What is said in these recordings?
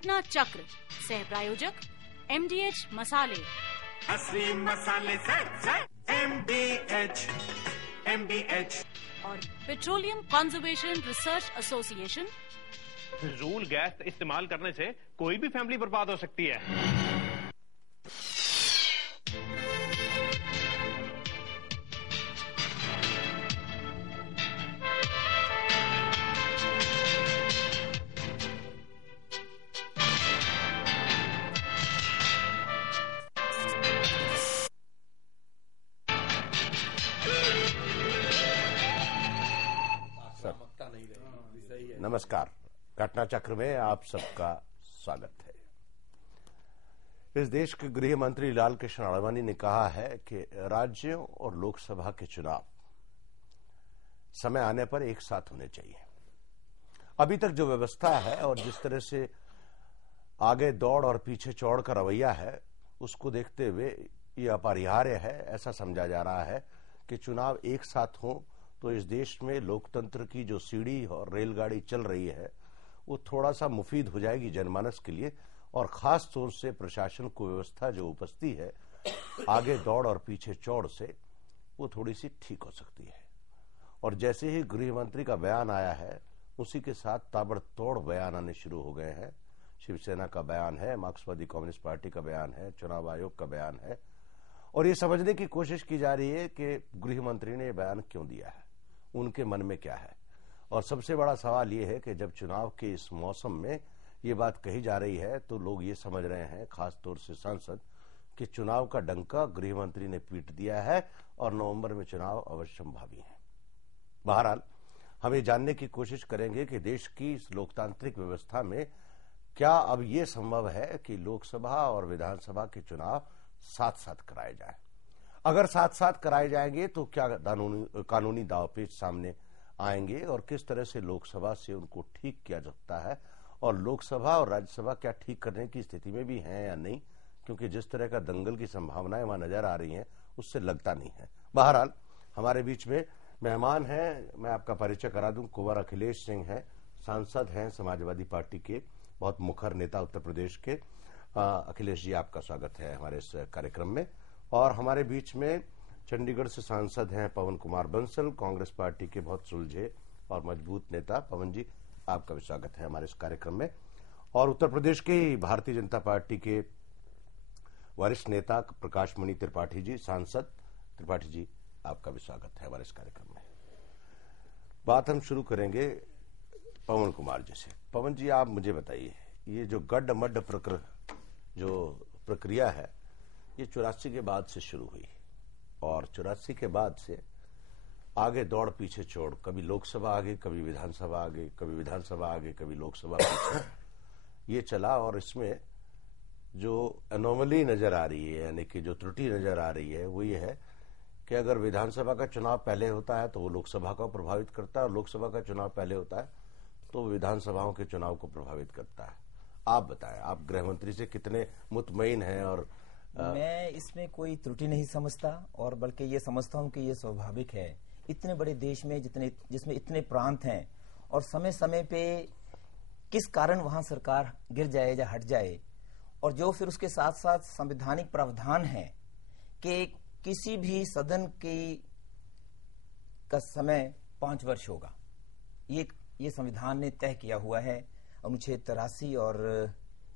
घटना चक्र, सह प्रायोजक MDH मसाले, असली मसाले से MDH और पेट्रोलियम कंजर्वेशन रिसर्च एसोसिएशन। फिजूल गैस इस्तेमाल करने से कोई भी फैमिली बर्बाद हो सकती है। नमस्कार, घटना चक्र में आप सबका स्वागत है। इस देश के गृह मंत्री लाल कृष्ण आडवाणी ने कहा है कि राज्यों और लोकसभा के चुनाव समय आने पर एक साथ होने चाहिए। अभी तक जो व्यवस्था है और जिस तरह से आगे दौड़ और पीछे चौड़ का रवैया है, उसको देखते हुए ये अपरिहार्य है। ऐसा समझा जा रहा है कि चुनाव एक साथ हो तो इस देश में लोकतंत्र की जो सीढ़ी और रेलगाड़ी चल रही है वो थोड़ा सा मुफीद हो जाएगी जनमानस के लिए, और खास तौर से प्रशासन को व्यवस्था जो उपस्थिति है आगे दौड़ और पीछे चौड़ से, वो थोड़ी सी ठीक हो सकती है। और जैसे ही गृह मंत्री का बयान आया है उसी के साथ ताबड़तोड़ बयान आने शुरू हो गए हैं। शिवसेना का बयान है, मार्क्सवादी कम्युनिस्ट पार्टी का बयान है, चुनाव आयोग का बयान है, और ये समझने की कोशिश की जा रही है कि गृह मंत्री ने बयान क्यों दिया है, उनके मन में क्या है। और सबसे बड़ा सवाल यह है कि जब चुनाव के इस मौसम में ये बात कही जा रही है तो लोग ये समझ रहे हैं, खासतौर से सांसद, कि चुनाव का डंका गृह मंत्री ने पीट दिया है और नवंबर में चुनाव अवश्यंभावी है। बहरहाल हम ये जानने की कोशिश करेंगे कि देश की इस लोकतांत्रिक व्यवस्था में क्या अब ये संभव है कि लोकसभा और विधानसभा के चुनाव साथ साथ कराए जाए। अगर साथ साथ कराए जाएंगे तो क्या कानूनी दावपेच सामने आएंगे और किस तरह से लोकसभा से उनको ठीक किया जा सकता है, और लोकसभा और राज्यसभा क्या ठीक करने की स्थिति में भी हैं या नहीं, क्योंकि जिस तरह का दंगल की संभावनाएं वहां नजर आ रही हैं उससे लगता नहीं है। बहरहाल हमारे बीच में मेहमान हैं, मैं आपका परिचय करा दूं। कुंवर अखिलेश सिंह हैं, सांसद हैं समाजवादी पार्टी के, बहुत मुखर नेता उत्तर प्रदेश के। अखिलेश जी, आपका स्वागत है हमारे इस कार्यक्रम में। और हमारे बीच में चंडीगढ़ से सांसद हैं पवन कुमार बंसल, कांग्रेस पार्टी के बहुत सुलझे और मजबूत नेता। पवन जी, आपका भी स्वागत है हमारे इस कार्यक्रम में। और उत्तर प्रदेश के भारतीय जनता पार्टी के वरिष्ठ नेता प्रकाश मणि त्रिपाठी जी, सांसद। त्रिपाठी जी, आपका भी स्वागत है हमारे इस कार्यक्रम में। बात हम शुरू करेंगे पवन कुमार जी से। पवन जी, आप मुझे बताइए, ये जो गड्ढ मड्ढ प्रक्रिया है ये 84 के बाद से शुरू हुई, और 84 के बाद से आगे दौड़ पीछे छोड़, कभी लोकसभा आगे, कभी विधानसभा आगे, कभी विधानसभा आगे, कभी लोकसभा पीछे, ये चला। और इसमें जो एनोमली नजर आ रही है, यानी कि जो त्रुटि नजर आ रही है, वो ये है कि अगर विधानसभा का चुनाव पहले होता है तो वो लोकसभा को प्रभावित करता है, और लोकसभा का चुनाव पहले होता है तो विधानसभाओं के चुनाव को प्रभावित करता है। आप बताएं, आप गृह मंत्री से कितने मुतमईन हैं? और मैं इसमें कोई त्रुटि नहीं समझता, और बल्कि ये समझता हूं कि ये स्वाभाविक है। इतने बड़े देश में जिसमें इतने प्रांत हैं, और समय समय पे किस कारण वहां सरकार गिर जाए या हट जाए, और जो फिर उसके साथ साथ संवैधानिक प्रावधान है कि किसी भी सदन का समय 5 वर्ष होगा, ये संविधान ने तय किया हुआ है। अनुच्छेद 83 और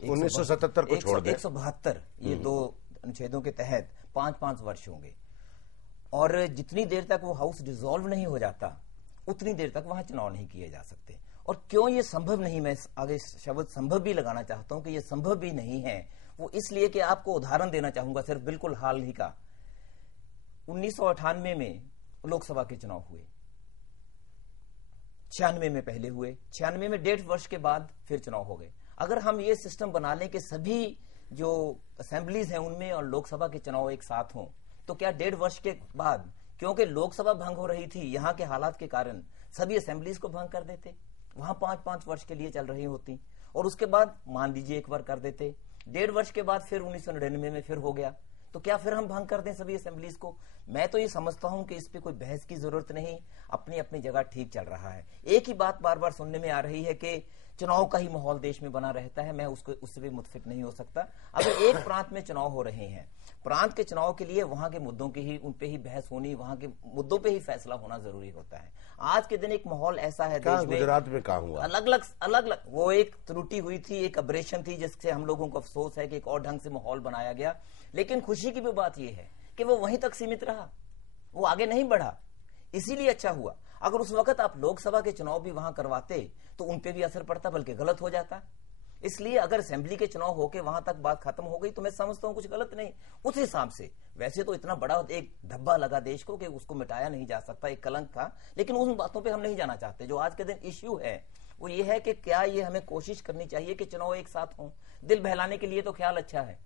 1977 को छोड़ दें, 172, ये 2 अनुच्छेदों के तहत 5-5 वर्ष होंगे। और जितनी देर तक वो हाउस डिसॉल्व नहीं हो जाता उतनी देर तक वहां चुनाव नहीं किए जा सकते। और क्यों ये संभव नहीं, मैं आगे शब्द संभव भी लगाना चाहता हूं कि ये संभव भी नहीं है, वो इसलिए कि आपको उदाहरण देना चाहूंगा सिर्फ बिल्कुल हाल ही का। 1998 में लोकसभा के चुनाव हुए, 96 में पहले हुए, 96 में 1.5 वर्ष के बाद फिर चुनाव हो गए। अगर हम ये सिस्टम बना लें कि सभी जो असेंबलीज हैं उनमें और लोकसभा के चुनाव एक साथ हों, तो क्या 1.5 वर्ष के बाद, क्योंकि लोकसभा भंग हो रही थी यहां के हालात के कारण, सभी असेंबलीज को भंग कर देते, वहां 5-5 वर्ष के लिए चल रही होती, और उसके बाद मान लीजिए 1 बार कर देते, 1.5 वर्ष के बाद फिर 1999 में फिर हो गया, तो क्या फिर हम भंग कर दें सभी असेंबलीज को? मैं तो ये समझता हूं कि इस पे कोई बहस की जरूरत नहीं, अपनी अपनी जगह ठीक चल रहा है। एक ही बात बार बार सुनने में आ रही है कि चुनाव का ही माहौल देश में बना रहता है। मैं उससे भी मुतफिक नहीं हो सकता। अगर एक प्रांत में चुनाव हो रहे हैं, प्रांत के चुनाव के लिए वहां के मुद्दों की ही, उन पे ही बहस होनी, वहां के मुद्दों पे ही फैसला होना जरूरी होता है। आज के दिन एक माहौल ऐसा है देश में, गुजरात में कहा हुआ अलग अलग वो एक त्रुटि हुई थी, एक अब्रेशन थी, जिससे हम लोगों को अफसोस है कि एक और ढंग से माहौल बनाया गया। लेकिन खुशी की भी बात यह है कि वो वहीं तक सीमित रहा, वो आगे नहीं बढ़ा। इसीलिए अच्छा हुआ। अगर उस वक्त आप लोकसभा के चुनाव भी वहां करवाते तो उन पे भी असर पड़ता, बल्कि गलत हो जाता। इसलिए अगर असेंबली के चुनाव होके वहां तक बात खत्म हो गई तो मैं समझता हूं कुछ गलत नहीं। उस हिसाब से वैसे तो इतना बड़ा एक धब्बा लगा देश को कि उसको मिटाया नहीं जा सकता, एक कलंक था, लेकिन उन बातों पे हम नहीं जाना चाहते। जो आज के दिन इश्यू है वो ये है कि क्या ये हमें कोशिश करनी चाहिए कि चुनाव एक साथ हों। दिल बहलाने के लिए तो ख्याल अच्छा है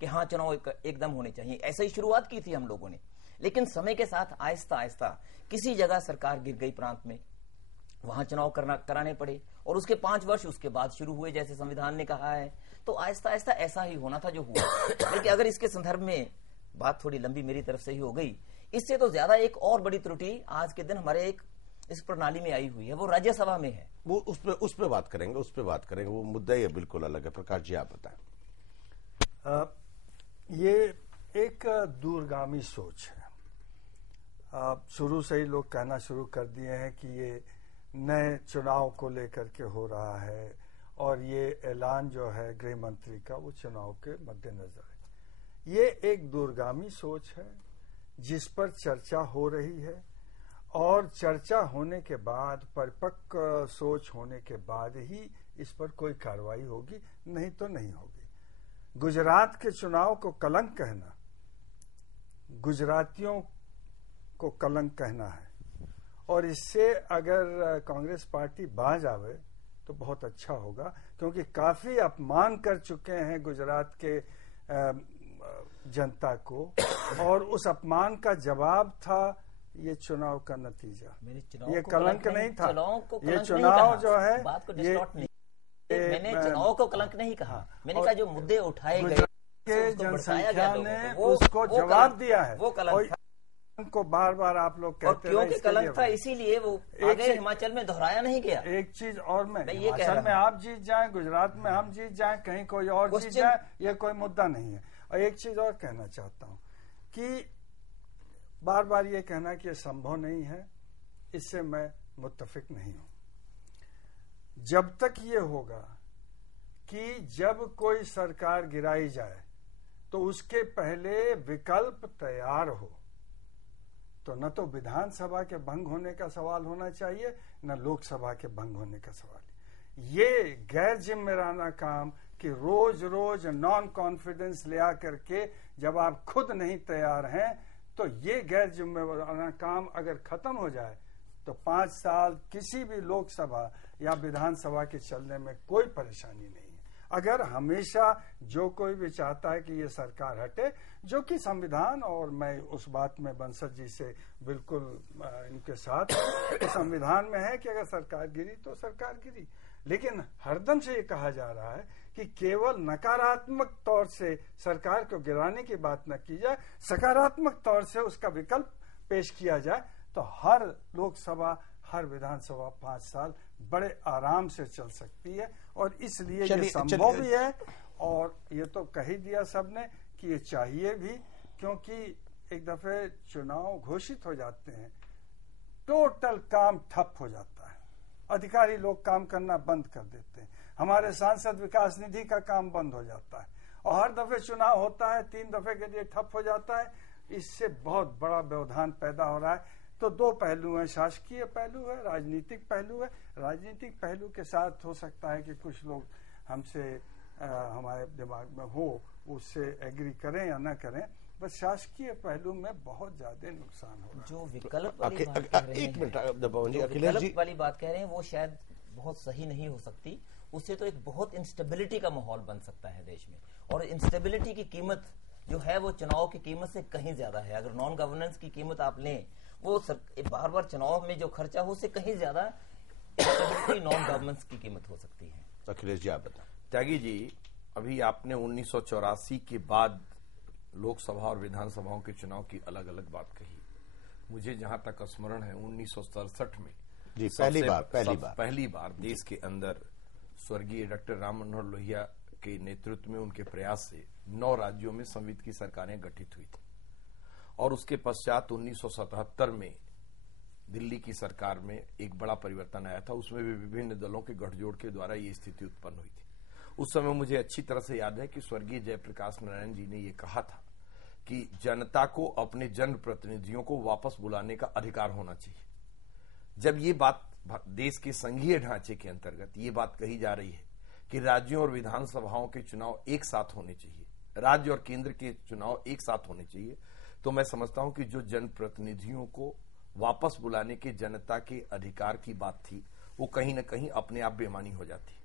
कि हाँ चुनाव एकदम होने चाहिए, ऐसे ही शुरुआत की थी हम लोगों ने। लेकिन समय के साथ आहिस्ता आहिस्ता किसी जगह सरकार गिर गई प्रांत में, वहां चुनाव कराने पड़े और उसके 5 वर्ष उसके बाद शुरू हुए जैसे संविधान ने कहा है। तो आहिस्ता आहिस्ता ऐसा ही होना था जो हुआ। लेकिन अगर इसके संदर्भ में बात थोड़ी लंबी मेरी तरफ से ही हो गई, इससे तो ज्यादा एक और बड़ी त्रुटि आज के दिन हमारे एक इस प्रणाली में आई हुई है, वो राज्यसभा में है। वो उस पे बात करेंगे, वो मुद्दा ही बिल्कुल अलग है। प्रकाश जी आप बताएं। ये एक दूरगामी सोच है। शुरू से ही लोग कहना शुरू कर दिए हैं कि ये नए चुनाव को लेकर के हो रहा है और ये ऐलान जो है गृह मंत्री का वो चुनाव के मद्देनजर है। ये एक दूरगामी सोच है जिस पर चर्चा हो रही है और चर्चा होने के बाद, परिपक्व सोच होने के बाद ही इस पर कोई कार्रवाई होगी, नहीं तो नहीं होगी। गुजरात के चुनाव को कलंक कहना गुजरातियों को कलंक कहना है और इससे अगर कांग्रेस पार्टी बाज आवे तो बहुत अच्छा होगा, क्योंकि काफी अपमान कर चुके हैं गुजरात के जनता को और उस अपमान का जवाब था ये चुनाव का नतीजा। ये कलंक नहीं था। ये चुनाव जो है मैंने चुनाव को कलंक नहीं कहा, मैंने कहा जो मुद्दे उठाए गए के जनसंख्या ने उसको जवाब दिया है। वो कलंक था को बार बार आप लोग कहते हैं क्योंकि कलंक था, इसीलिए वो आगे हिमाचल में दोहराया नहीं गया। एक चीज और मैं ये हिमाचल में आप जीत जाएं, गुजरात में हम जीत जाएं, कहीं कोई और जीत जाए, ये कोई मुद्दा नहीं है। और एक चीज और कहना चाहता हूं कि बार बार ये कहना कि ये संभव नहीं है, इससे मैं मुत्तफिक नहीं हूं। जब तक ये होगा कि जब कोई सरकार गिराई जाए तो उसके पहले विकल्प तैयार हो, तो न तो विधानसभा के भंग होने का सवाल होना चाहिए, न लोकसभा के भंग होने का सवाल। ये गैर जिम्मेदाराना काम कि रोज रोज नॉन कॉन्फिडेंस ले आकर के जब आप खुद नहीं तैयार हैं, तो ये गैर जिम्मेदाराना काम अगर खत्म हो जाए तो 5 साल किसी भी लोकसभा या विधानसभा के चलने में कोई परेशानी नहीं है। अगर हमेशा जो कोई भी चाहता है कि ये सरकार हटे, जो कि संविधान, और मैं उस बात में बंसल जी से बिल्कुल इनके साथ, तो संविधान में है कि अगर सरकार गिरी तो सरकार गिरी। लेकिन हरदम से ये कहा जा रहा है कि केवल नकारात्मक तौर से सरकार को गिराने की बात न की जाए, सकारात्मक तौर से उसका विकल्प पेश किया जाए, तो हर लोकसभा हर विधानसभा 5 साल बड़े आराम से चल सकती है। और इसलिए ये संभव भी है और ये तो कह ही दिया सबने कि ये चाहिए भी, क्योंकि एक दफे चुनाव घोषित हो जाते हैं, टोटल काम ठप हो जाता है, अधिकारी लोग काम करना बंद कर देते हैं, हमारे सांसद विकास निधि का काम बंद हो जाता है और हर दफे चुनाव होता है 3 दफे के लिए ठप हो जाता है। इससे बहुत बड़ा व्यवधान पैदा हो रहा है। तो 2 पहलू हैं, शासकीय पहलू है, राजनीतिक पहलू है। राजनीतिक पहलू के साथ हो सकता है कि कुछ लोग हमसे हमारे दिमाग में हो, उससे एग्री करें या ना करें, बस शासकीय पहलू में बहुत ज्यादा नुकसान हो रहा है। जो विकल्प वाली बात कह रहे हैं वो शायद बहुत सही नहीं हो सकती। उससे तो एक बहुत इंस्टेबिलिटी का माहौल बन सकता है देश में, और इंस्टेबिलिटी की कीमत जो है वो चुनाव की कीमत से कहीं ज्यादा है। अगर नॉन गवर्नेंस की कीमत आप लें, वो बार बार चुनाव में जो खर्चा हो उससे कहीं ज्यादा नॉन गवर्नेंस की कीमत हो सकती है। अखिलेश जी आप बताएं। त्यागी जी, अभी आपने 1984 के बाद लोकसभा और विधानसभाओं के चुनाव की अलग अलग बात कही। मुझे जहां तक स्मरण है 1967 में जी पहली बार देश के अंदर स्वर्गीय डॉक्टर राम मनोहर लोहिया के नेतृत्व में उनके प्रयास से 9 राज्यों में संविध की सरकारें गठित हुई थी और उसके पश्चात 1977 में दिल्ली की सरकार में एक बड़ा परिवर्तन आया था। उसमें भी विभिन्न दलों के गठजोड़ के द्वारा ये स्थिति उत्पन्न हुई थी। उस समय मुझे अच्छी तरह से याद है कि स्वर्गीय जयप्रकाश नारायण जी ने यह कहा था कि जनता को अपने जनप्रतिनिधियों को वापस बुलाने का अधिकार होना चाहिए। जब ये बात देश के संघीय ढांचे के अंतर्गत ये बात कही जा रही है कि राज्यों और विधानसभाओं के चुनाव एक साथ होने चाहिए, राज्य और केंद्र के चुनाव एक साथ होने चाहिए, तो मैं समझता हूं कि जो जनप्रतिनिधियों को वापस बुलाने के जनता के अधिकार की बात थी वो कहीं न कहीं अपने आप बेमानी हो जाती।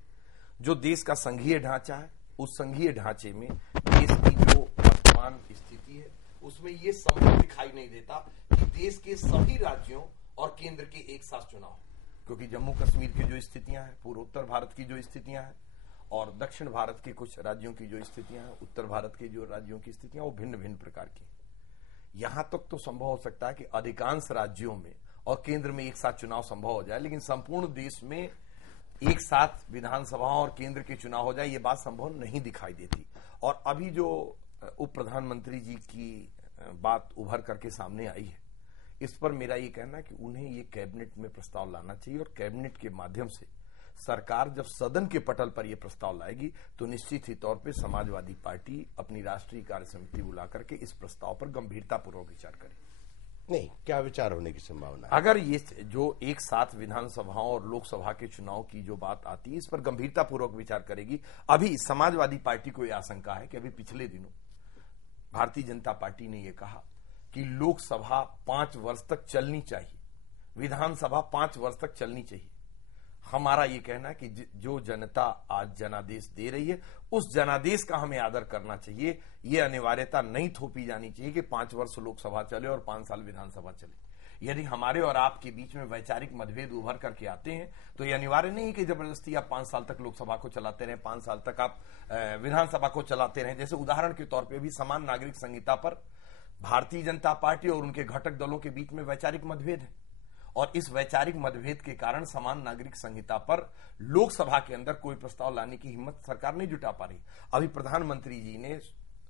जो देश का संघीय ढांचा है उस संघीय ढांचे में देश की जो वर्तमान स्थिति है उसमें ये संभव दिखाई नहीं देता कि देश के सभी राज्यों और केंद्र के एक साथ चुनाव, क्योंकि जम्मू कश्मीर की जो स्थितियां हैं, पूर्वोत्तर भारत की जो स्थितियां हैं और दक्षिण भारत के कुछ राज्यों की जो स्थितियां हैं, उत्तर भारत के जो राज्यों की स्थितियां वो भिन्न भिन्न प्रकार की। यहां तक तो संभव हो सकता है कि अधिकांश राज्यों में और केंद्र में एक साथ चुनाव संभव हो जाए, लेकिन संपूर्ण देश में एक साथ विधानसभाओं और केंद्र के चुनाव हो जाए ये बात संभव नहीं दिखाई देती। और अभी जो उप प्रधानमंत्री जी की बात उभर करके सामने आई है, इस पर मेरा ये कहना है कि उन्हें ये कैबिनेट में प्रस्ताव लाना चाहिए और कैबिनेट के माध्यम से सरकार जब सदन के पटल पर यह प्रस्ताव लाएगी तो निश्चित ही तौर पे समाजवादी पार्टी अपनी राष्ट्रीय कार्य समिति बुला करके इस प्रस्ताव पर गंभीरतापूर्वक विचार करे। नहीं, क्या विचार होने की संभावना है? अगर ये जो एक साथ विधानसभाओं और लोकसभा के चुनाव की जो बात आती है इस पर गंभीरतापूर्वक विचार करेगी। अभी समाजवादी पार्टी को यह आशंका है कि अभी पिछले दिनों भारतीय जनता पार्टी ने यह कहा कि लोकसभा 5 वर्ष तक चलनी चाहिए, विधानसभा 5 वर्ष तक चलनी चाहिए। हमारा ये कहना है कि जो जनता आज जनादेश दे रही है उस जनादेश का हमें आदर करना चाहिए। ये अनिवार्यता नहीं थोपी जानी चाहिए कि 5 वर्ष लोकसभा चले और 5 साल विधानसभा चले। यदि हमारे और आपके बीच में वैचारिक मतभेद उभर करके आते हैं तो ये अनिवार्य नहीं है कि जबरदस्ती आप 5 साल तक लोकसभा को चलाते रहें, 5 साल तक आप विधानसभा को चलाते रहें। जैसे उदाहरण के तौर पर भी समान नागरिक संहिता पर भारतीय जनता पार्टी और उनके घटक दलों के बीच में वैचारिक मतभेद है और इस वैचारिक मतभेद के कारण समान नागरिक संहिता पर लोकसभा के अंदर कोई प्रस्ताव लाने की हिम्मत सरकार नहीं जुटा पा रही। अभी प्रधानमंत्री जी ने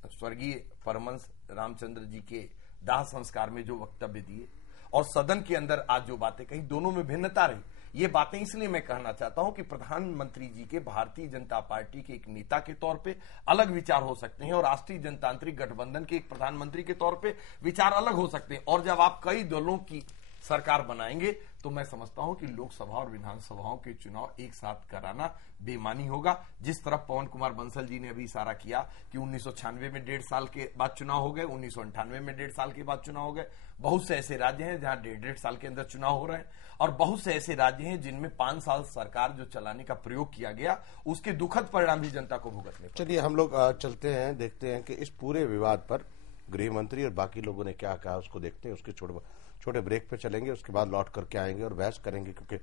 स्वर्गीय परमहंस रामचंद्र जी के दाह संस्कार में जो वक्तव्य दिए और सदन के अंदर आज जो बातें कही, दोनों में भिन्नता रही। ये बातें इसलिए मैं कहना चाहता हूं कि प्रधानमंत्री जी के भारतीय जनता पार्टी के एक नेता के तौर पे अलग विचार हो सकते हैं और राष्ट्रीय जनतांत्रिक गठबंधन के एक प्रधानमंत्री के तौर पे विचार अलग हो सकते हैं। और जब आप कई दलों की सरकार बनाएंगे तो मैं समझता हूं कि लोकसभा और विधानसभाओं के चुनाव एक साथ कराना बेमानी होगा। जिस तरफ पवन कुमार बंसल जी ने अभी इशारा किया कि 1996 में 1.5 साल के बाद चुनाव हो गए, 1998 में 1.5 साल के बाद चुनाव हो गए। बहुत से ऐसे राज्य हैं जहां 1.5 साल के अंदर चुनाव हो रहे हैं और बहुत से ऐसे राज्य हैं जिनमें 5 साल सरकार जो चलाने का प्रयोग किया गया उसके दुखद परिणाम भी जनता को भुगतने पड़े। चलिए हम लोग चलते हैं, देखते हैं कि इस पूरे विवाद पर गृह मंत्री और बाकी लोगों ने क्या कहा, उसको देखते हैं। उसके छोटे ब्रेक पे चलेंगे, उसके बाद लौट करके आएंगे और बहस करेंगे, क्योंकि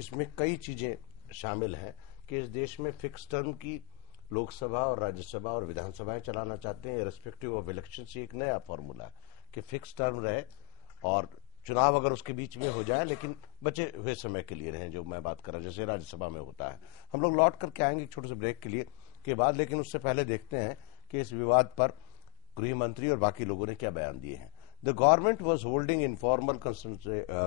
इसमें कई चीजें शामिल हैं कि इस देश में फिक्स टर्म की लोकसभा और राज्यसभा और विधानसभाएं चलाना चाहते हैं रिस्पेक्टिव ऑफ इलेक्शन। से एक नया फॉर्मूला है कि फिक्स टर्म रहे और चुनाव अगर उसके बीच में हो जाए लेकिन बचे हुए समय के लिए रहे, जो मैं बात कर रहा हूं जैसे राज्यसभा में होता है। हम लोग लौट करके आएंगे एक छोटे से ब्रेक के लिए के बाद, लेकिन उससे पहले देखते हैं कि इस विवाद पर गृह मंत्री और बाकी लोगों ने क्या बयान दिए हैं। The government was holding informal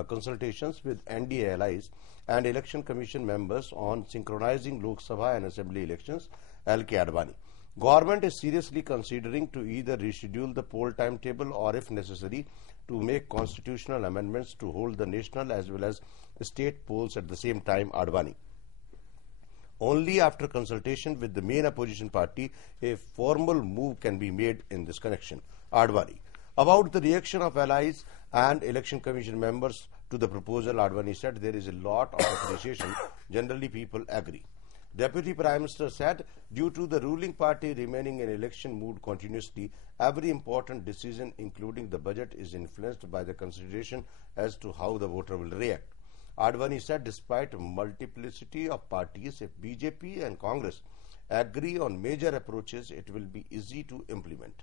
consultations with NDA allies and election commission members on synchronizing Lok Sabha and assembly elections, L.K. Advani. Government is seriously considering to either reschedule the poll timetable or, if necessary, to make constitutional amendments to hold the national as well as state polls at the same time, Advani. Only after consultation with the main opposition party, a formal move can be made in this connection, Advani. About the reaction of allies and election commission members to the proposal, Advani said there is a lot of appreciation. Generally, people agree. Deputy Prime Minister said, due to the ruling party remaining in election mood continuously, every important decision, including the budget, is influenced by the consideration as to how the voter will react. Advani said, despite multiplicity of parties, if BJP and Congress agree on major approaches, it will be easy to implement.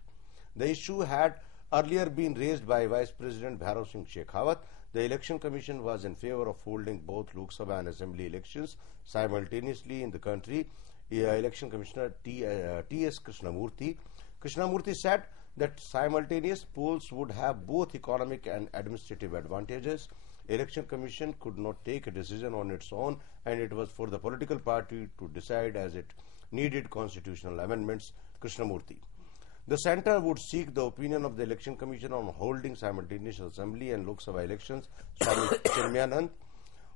The issue had earlier been raised by Vice President Bhairav Singh Shekhawat. The Election Commission was in favor of holding both Lok Sabha and Assembly elections simultaneously in the country. Election Commissioner T.S. Krishnamurthy said that simultaneous polls would have both economic and administrative advantages. Election Commission could not take a decision on its own, and it was for the political party to decide as it needed constitutional amendments. Krishnamurthy. The centre would seek the opinion of the Election Commission on holding simultaneous Assembly and Lok Sabha elections. Swami Chinmayanand.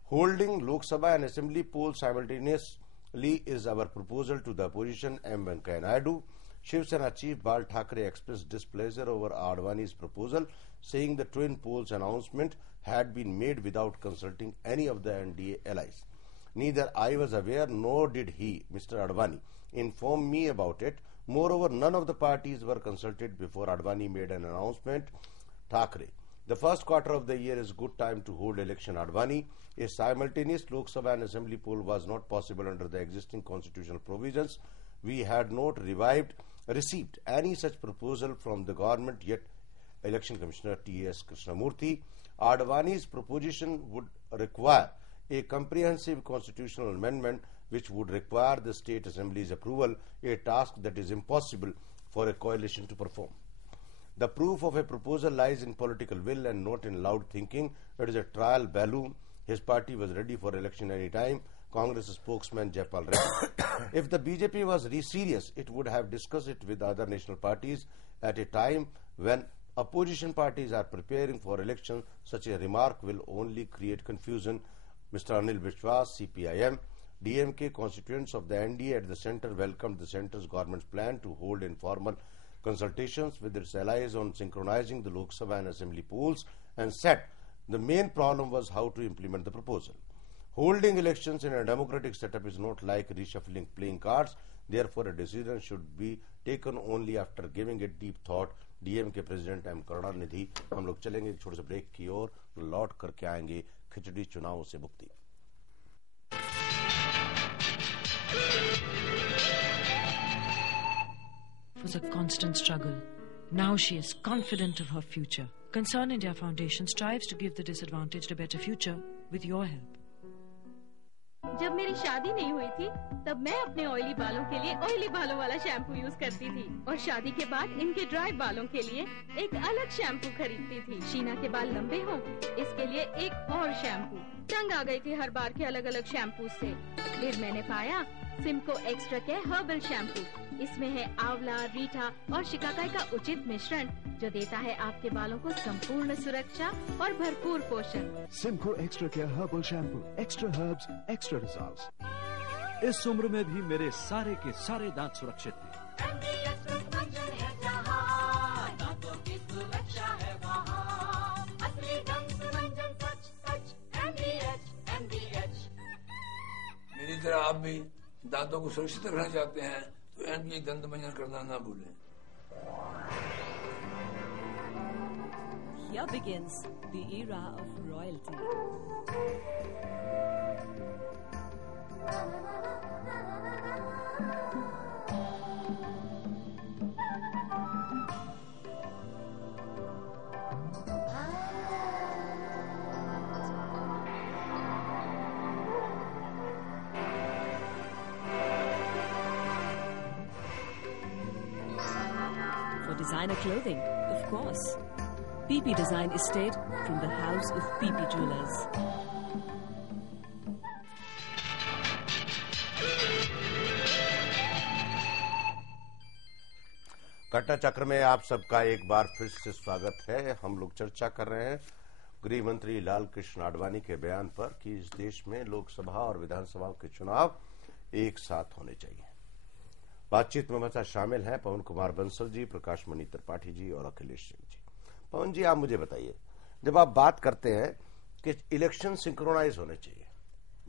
Holding Lok Sabha and Assembly polls simultaneously is our proposal to the opposition. M. Venkaiah Naidu. Shiv Sena Chief Bal Thackeray expressed displeasure over Advani's proposal, saying the twin polls announcement had been made without consulting any of the NDA allies. Neither I was aware nor did he, Mr. Advani, inform me about it. Moreover, none of the parties were consulted before Advani made an announcement. Thackeray. The first quarter of the year is good time to hold election. Advani. A simultaneous Lok Sabha and Assembly poll was not possible under the existing constitutional provisions. We had not received any such proposal from the government yet. Election Commissioner T.S. Krishnamurthy. Advani's proposition would require a comprehensive constitutional amendment which would require the state assembly's approval, a task that is impossible for a coalition to perform. The proof of a proposal lies in political will and not in loud thinking. It is a trial balloon. His party was ready for election any time. Congress spokesman Jaipal Reddy. If the BJP was serious, it would have discussed it with other national parties at a time when opposition parties are preparing for election. Such a remark will only create confusion. Mr. Anil Vishwas, CPIM. DMK constituents of the NDA at the centre welcomed the centre's government's plan to hold informal consultations with its allies on synchronizing the Lok Sabha and Assembly polls and said the main problem was how to implement the proposal. Holding elections in a democratic setup is not like reshuffling playing cards. Therefore, a decision should be taken only after giving it deep thought. DMK President M. Karunanidhi. हम लोग चलेंगे एक छोटे से break की ओर, लौट करके आएंगे खिचड़ी चुनाव से मुक्ति. It was a constant struggle. Now she is confident of her future. Concern India Foundation strives to give the disadvantaged a better future with your help. जब मेरी शादी नहीं हुई थी तब मैं अपने ऑयली बालों के लिए ऑयली बालों वाला शैम्पू यूज करती थी और शादी के बाद इनके ड्राई बालों के लिए एक अलग शैम्पू खरीदती थी. शीना के बाल लंबे हों इसके लिए एक और शैम्पू. तंग आ गई थी हर बार के अलग अलग शैम्पू से. फिर मैंने पाया सिम्को एक्स्ट्रा केयर हर्बल शैम्पू. इसमें है आंवला, रीठा और शिकाकाई का उचित मिश्रण जो देता है आपके बालों को संपूर्ण सुरक्षा और भरपूर पोषण. Simco extra care herbal shampoo. Extra herbs, extra results. इस उम्र में भी मेरे सारे के सारे दांत सुरक्षित हैं. मेरी तरह आप भी दांतों को सुरक्षित रखना चाहते हैं तो एनडीए दंत मंजन करना ना भूलें. Here begins the era of royalty. For designer clothing, of course. PP Design Estate from the house of PP Jewelers. घटना चक्र में आप सबका एक बार फिर से स्वागत है. हम लोग चर्चा कर रहे हैं गृह मंत्री लाल कृष्ण आडवाणी के बयान पर कि इस देश में लोकसभा और विधानसभा के चुनाव एक साथ होने चाहिए. बातचीत में हमारे साथ शामिल हैं पवन कुमार बंसल जी, प्रकाश मणि त्रिपाठी जी और अखिलेश सिंह जी. पवन जी, आप मुझे बताइए, जब आप बात करते हैं कि इलेक्शन सिंक्रोनाइज होने चाहिए,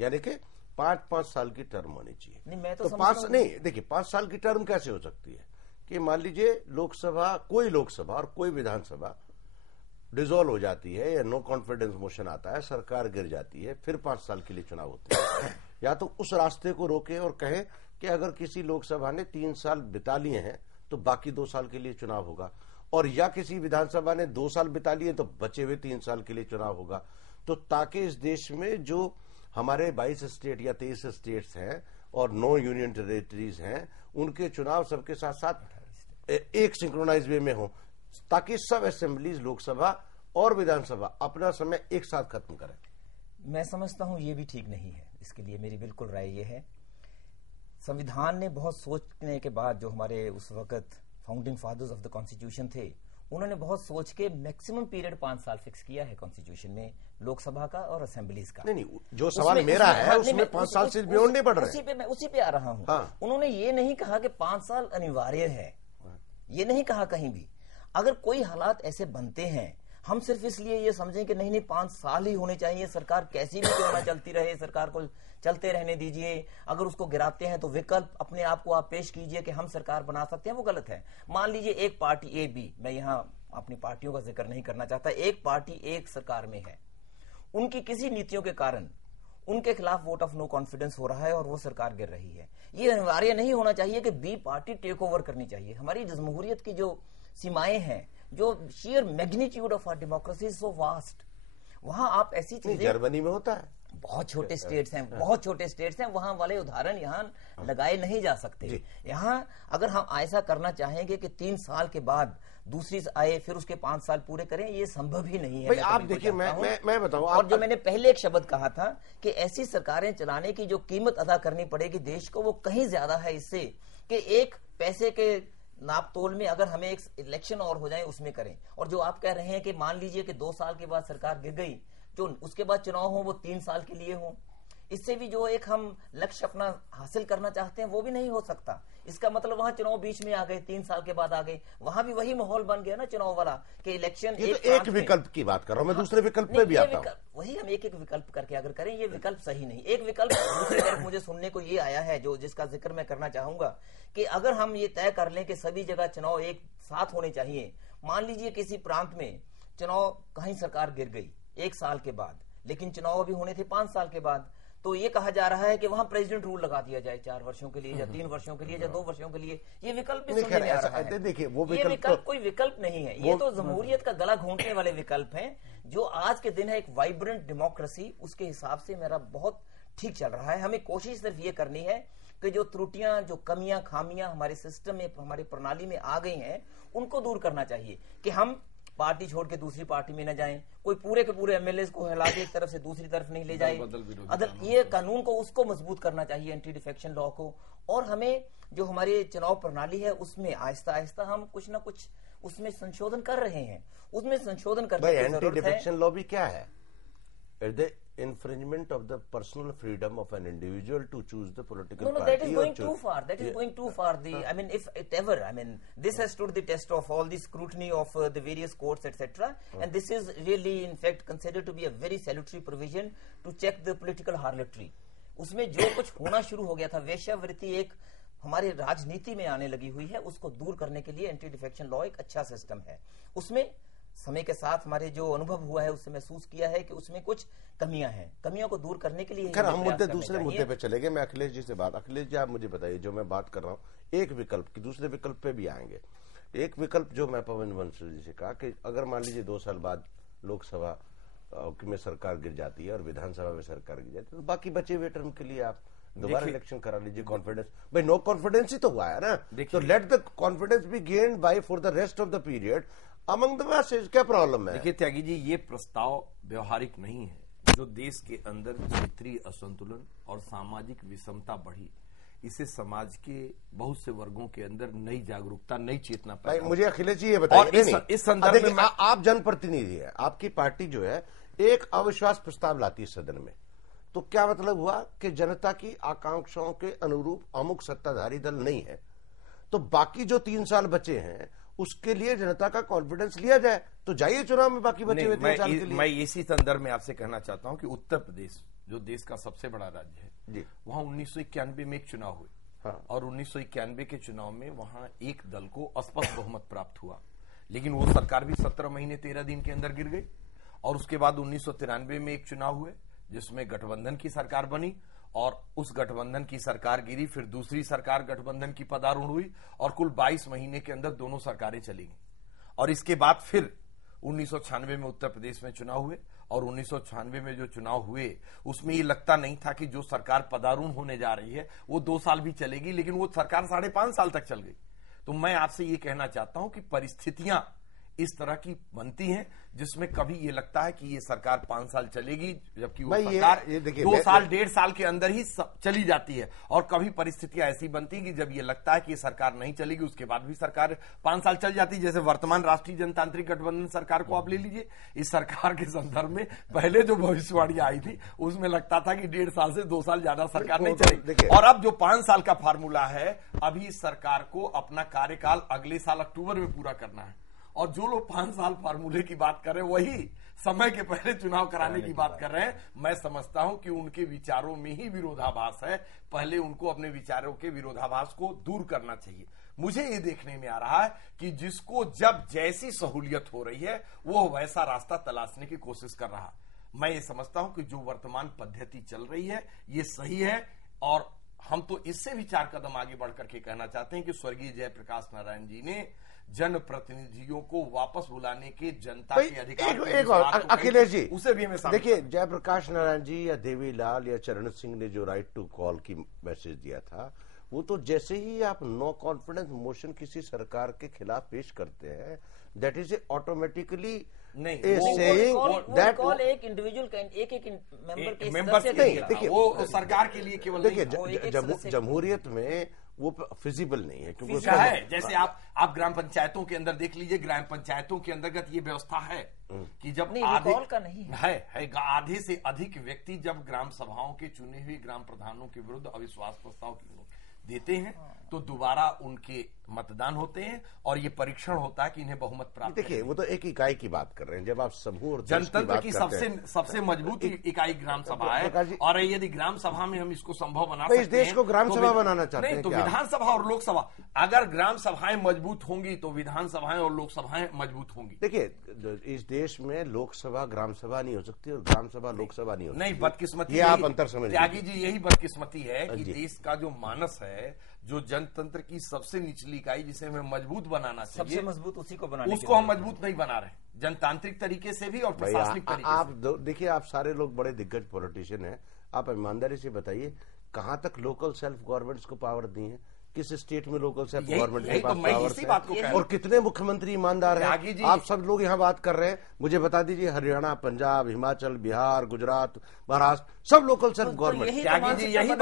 यानी कि 5-5 साल की टर्म होनी चाहिए, नहीं, मैं तो 5 नहीं, देखिए 5 साल की टर्म कैसे हो सकती है कि मान लीजिए लोकसभा और कोई विधानसभा डिसॉल्व हो जाती है या नो कॉन्फिडेंस मोशन आता है, सरकार गिर जाती है, फिर 5 साल के लिए चुनाव होते हैं. या तो उस रास्ते को रोके और कहे कि अगर किसी लोकसभा ने 3 साल बिता लिए हैं तो बाकी 2 साल के लिए चुनाव होगा. और या किसी विधानसभा ने 2 साल बिता लिए तो बचे हुए 3 साल के लिए चुनाव होगा। तो ताकि इस देश में जो हमारे 22 स्टेट या 23 स्टेट्स हैं और 9 यूनियन टेरिटरीज हैं, उनके चुनाव सबके साथ साथ एक सिंक्रोनाइज वे में हो, ताकि सब असेंबलीज, लोकसभा और विधानसभा अपना समय एक साथ खत्म करें। मैं समझता हूं ये भी ठीक नहीं है। इसके लिए मेरी बिल्कुल राय ये है, संविधान ने बहुत सोचने के बाद, जो हमारे उस वक्त founding fathers of the constitution थे, उन्होंने बहुत सोच के मैक्सिमम पीरियड 5 साल फिक्स किया है कॉन्स्टिट्यूशन में, लोकसभा का और असेंबली का। नहीं, जो सवाल मेरा है उसमें 5 साल से बियॉन्ड नहीं बढ़ रहे। मैं उसी पे आ रहा हूं। हाँ। उन्होंने ये नहीं कहा कि 5 साल अनिवार्य है, ये नहीं कहा कहीं भी। अगर कोई हालात ऐसे बनते हैं, हम सिर्फ इसलिए ये समझें कि नहीं 5 साल ही होने चाहिए, सरकार कैसी भी क्यों ना चलती रहे, सरकार को चलते रहने दीजिए, अगर उसको गिराते हैं तो विकल्प अपने आप को आप पेश कीजिए कि हम सरकार बना सकते हैं, वो गलत है। मान लीजिए एक पार्टी ए बी, मैं यहाँ अपनी पार्टियों का जिक्र नहीं करना चाहता, एक पार्टी एक सरकार में है, उनकी किसी नीतियों के कारण उनके खिलाफ वोट ऑफ नो कॉन्फिडेंस हो रहा है और वो सरकार गिर रही है। ये अनिवार्य नहीं होना चाहिए कि बी पार्टी टेक ओवर करनी चाहिए। हमारी जमहूरियत की जो सीमाएं हैं, जो sheer magnitude of our democracy is so vast, वहां आप ऐसी चीजें, जर्मनी में होता है, बहुत छोटे स्टेट्स हैं, बहुत छोटे स्टेट्स हैं, वहां वाले उदाहरण यहाँ लगाए नहीं जा सकते। यहाँ अगर हम ऐसा करना चाहेंगे कि 3 साल के बाद दूसरी आए फिर उसके 5 साल पूरे करें, ये संभव ही नहीं है। आप देखिए, मैं बताऊं, और जो मैंने पहले एक शब्द कहा था कि ऐसी सरकारें चलाने की जो कीमत अदा करनी पड़ेगी देश को, वो कहीं ज्यादा है इससे कि एक पैसे के नाप तोल में अगर हमें एक इलेक्शन और हो जाए उसमें करें। और जो आप कह रहे हैं कि मान लीजिए कि 2 साल के बाद सरकार गिर गई, जो उसके बाद चुनाव हो वो 3 साल के लिए हो, इससे भी जो एक हम लक्ष्य अपना हासिल करना चाहते हैं वो भी नहीं हो सकता। इसका मतलब वहां चुनाव बीच में आ गए, 3 साल के बाद आ गए, वहां भी वही माहौल बन गया ना चुनाव वाला कि इलेक्शन एक विकल्प की बात कर रहा हूं मैं, दूसरे विकल्प पे भी आता हूं। वही हम एक एक विकल्प करके अगर करें, ये विकल्प सही नहीं। एक विकल्प दूसरी तरफ मुझे सुनने को ये आया है, जो जिसका जिक्र मैं करना चाहूंगा, कि अगर हम ये तय कर लें कि सभी जगह चुनाव एक साथ होने चाहिए। मान लीजिए किसी प्रांत में चुनाव, कहीं सरकार गिर गई 1 साल के बाद, लेकिन चुनाव अभी होने थे 5 साल के बाद, तो ये कहा जा रहा है कि वहां प्रेसिडेंट रूल लगा दिया जाए 4 वर्षों के लिए या 3 वर्षों के लिए या 2 वर्षों के लिए। ये विकल्प भी सुनने में आ रहा है। देखिए, ये विकल्प कोई विकल्प नहीं है, ये तो जमहूरियत का गला घोंटने वाले विकल्प हैं। जो आज के दिन है एक वाइब्रेंट डेमोक्रेसी, उसके हिसाब से मेरा बहुत ठीक चल रहा है। हमें कोशिश सिर्फ ये करनी है कि जो त्रुटियां, जो कमियां, खामियां हमारे सिस्टम में, हमारी प्रणाली में आ गई हैं, उनको दूर करना चाहिए। कि हम पार्टी छोड़ के दूसरी पार्टी में न जाएं, कोई पूरे के पूरे एमएलए को हिला के एक तरफ से दूसरी तरफ नहीं ले जाए। ये कानून को उसको मजबूत करना चाहिए, एंटी डिफेक्शन लॉ को। और हमें जो हमारी चुनाव प्रणाली है उसमें आहिस्ता आहिस्ता हम कुछ न कुछ उसमें संशोधन कर रहे हैं, उसमें संशोधन करने की जरूरत है। एंटी डिफेक्शन लॉ भी क्या है? infringement of the personal freedom of an individual to choose the political party. No, that is going too far. That is going too far. I mean, if it ever, I mean, this has stood the test of all the scrutiny of the various courts, etc. And this is really, in fact, considered to be a very salutary provision to check the political harlotry. उसमें जो कुछ होना शुरू हो गया था, वेश्यावृत्ति एक हमारी राजनीति में आने लगी हुई है, उसको दूर करने के लिए एंटी डिफेक्शन लॉ एक अच्छा सिस्टम है। उसमें समय के साथ हमारे जो अनुभव हुआ है उससे महसूस किया है कि उसमें कुछ कमियां हैं, कमियों को दूर करने के लिए हम मुद्दे दूसरे मुद्दे पे चले गए। मैं अखिलेश जी से बात, अखिलेश जी आप मुझे बताइए, जो मैं बात कर रहा हूँ एक विकल्प की, दूसरे विकल्प पे भी आएंगे। एक विकल्प जो मैं पवन बंसल जी से कहा कि अगर मान लीजिए 2 साल बाद लोकसभा में सरकार गिर जाती है और विधानसभा में सरकार गिर जाती है, तो बाकी बचे हुए टर्म के लिए आप दोबारा इलेक्शन करा लीजिए। कॉन्फिडेंस, भाई नो कॉन्फिडेंस ही तो हुआ है ना, तो let the confidence B gained by for the rest of the period among the message. क्या प्रॉब्लम है? देखिए त्यागी जी, ये प्रस्ताव व्यवहारिक नहीं है। जो देश के अंदर क्षेत्रीय असंतुलन और सामाजिक विषमता बढ़ी, इसे समाज के बहुत से वर्गों के अंदर नई जागरूकता, नई चेतना पैदा। मुझे अखिलेश जी ये बताइए, इस संदर्भ में आप जनप्रतिनिधि है, आपकी पार्टी जो है एक अविश्वास प्रस्ताव लाती है सदन में, तो क्या मतलब हुआ कि जनता की आकांक्षाओं के अनुरूप अमुक सत्ताधारी दल नहीं है, तो बाकी जो 3 साल बचे हैं उसके लिए जनता का कॉन्फिडेंस लिया जाए, तो जाइए चुनाव में बाकी बचे हुए 3 साल के लिए। मैं इसी संदर्भ में आपसे कहना चाहता हूं कि उत्तर प्रदेश जो देश का सबसे बड़ा राज्य है जी, वहां 1991 में एक चुनाव हुए। हाँ। और 1991 के चुनाव में वहां एक दल को स्पष्ट बहुमत प्राप्त हुआ, लेकिन वो सरकार भी 17 महीने 13 दिन के अंदर गिर गई। और उसके बाद 1993 में एक चुनाव हुए जिसमें गठबंधन की सरकार बनी और उस गठबंधन की सरकार गिरी, फिर दूसरी सरकार गठबंधन की पदारूढ़ हुई और कुल 22 महीने के अंदर दोनों सरकारें चली गई। और इसके बाद फिर 1996 में उत्तर प्रदेश में चुनाव हुए, और 1996 में जो चुनाव हुए उसमें ये लगता नहीं था कि जो सरकार पदारूण होने जा रही है वो 2 साल भी चलेगी, लेकिन वो सरकार 5.5 साल तक चल गई। तो मैं आपसे ये कहना चाहता हूं कि परिस्थितियां इस तरह की बनती हैं जिसमें कभी ये लगता है कि ये सरकार 5 साल चलेगी, जबकि वो सरकार 2 साल 1.5 साल के अंदर ही चली जाती है, और कभी परिस्थितियां ऐसी बनती कि जब ये लगता है कि ये सरकार नहीं चलेगी उसके बाद भी सरकार 5 साल चल जाती है। जैसे वर्तमान राष्ट्रीय जनतांत्रिक गठबंधन सरकार को आप ले लीजिए, इस सरकार के संदर्भ में पहले जो भविष्यवाणी आई थी उसमें लगता था कि 1.5 साल से 2 साल ज्यादा सरकार नहीं चलेगी, और अब जो 5 साल का फार्मूला है, अभी सरकार को अपना कार्यकाल अगले साल अक्टूबर में पूरा करना है, और जो लोग 5 साल फार्मूले की बात कर रहे हैं वही समय के पहले चुनाव कराने की बात कर रहे हैं। मैं समझता हूं कि उनके विचारों में ही विरोधाभास है, पहले उनको अपने विचारों के विरोधाभास को दूर करना चाहिए। मुझे ये देखने में आ रहा है कि जिसको जब जैसी सहूलियत हो रही है वो वैसा रास्ता तलाशने की कोशिश कर रहा है। मैं ये समझता हूं कि जो वर्तमान पद्धति चल रही है ये सही है, और हम तो इससे भी 4 कदम आगे बढ़कर के कहना चाहते हैं कि स्वर्गीय जयप्रकाश नारायण जी ने जनप्रतिनिधियों को वापस बुलाने के जनता के अधिकार अखिलेश जी, उसे भी हमें देखिए, जयप्रकाश नारायण जी या देवीलाल या चरण सिंह ने जो राइट टू कॉल की मैसेज दिया था, वो तो जैसे ही आप नो कॉन्फिडेंस मोशन किसी सरकार के खिलाफ पेश करते हैं, दैट इज ऑटोमेटिकली नहीं, वो एक इंडिविजुअल एक मेंबर के देखिए, वो सरकार के लिए केवल देखिए, जमहूरियत में वो फिजिबल नहीं है, क्योंकि उसका है। जैसे आप ग्राम पंचायतों के अंदर देख लीजिए, ग्राम पंचायतों के अंतर्गत ये व्यवस्था है कि जब आधे से अधिक व्यक्ति जब ग्राम सभाओं के चुने हुए ग्राम प्रधानों के विरुद्ध अविश्वास प्रस्ताव देते हैं तो दोबारा उनके मतदान होते हैं, और ये परीक्षण होता है कि इन्हें बहुमत प्राप्त। देखिए, वो तो एक इकाई की बात कर रहे हैं। जब आप समूह और जनतंत्र की सबसे मजबूत इकाई ग्राम सभा है, और यदि ग्राम सभा में हम इसको संभव बना सकते हैं, इस देश को ग्राम सभा बनाना चाहते हैं, तो विधानसभा और लोकसभा, अगर ग्राम सभाएं मजबूत होंगी तो विधानसभाएं और लोकसभाएं मजबूत होंगी। देखिए, इस देश में लोकसभा ग्राम सभा नहीं हो सकती और ग्राम सभा लोकसभा नहीं हो सकती। नहीं, बदकिस्मती, ये आप अंतर समझ त्यागी जी, यही बदकिस्मती है कि देश का जो मानस है, जो जनतंत्र की सबसे निचली इकाई जिसे हमें मजबूत बनाना चाहिए, सबसे मजबूत उसी को बनाने, उसको हम मजबूत नहीं बना रहे, जनतांत्रिक तरीके से भी और प्रशासनिक तरीके से। आप देखिए, आप सारे लोग बड़े दिग्गज पॉलिटिशियन हैं, आप ईमानदारी से बताइए कहां तक लोकल सेल्फ गवर्नमेंट्स को पावर दी है, किस स्टेट में लोकल सेल्फ गवर्नमेंट के पास पावर है, और कितने मुख्यमंत्री ईमानदार हैं। आप सब लोग यहाँ बात कर रहे हैं, मुझे बता दीजिए हरियाणा, पंजाब, हिमाचल, बिहार, गुजरात, महाराष्ट्र, सब local self government. Tyagi ji, यही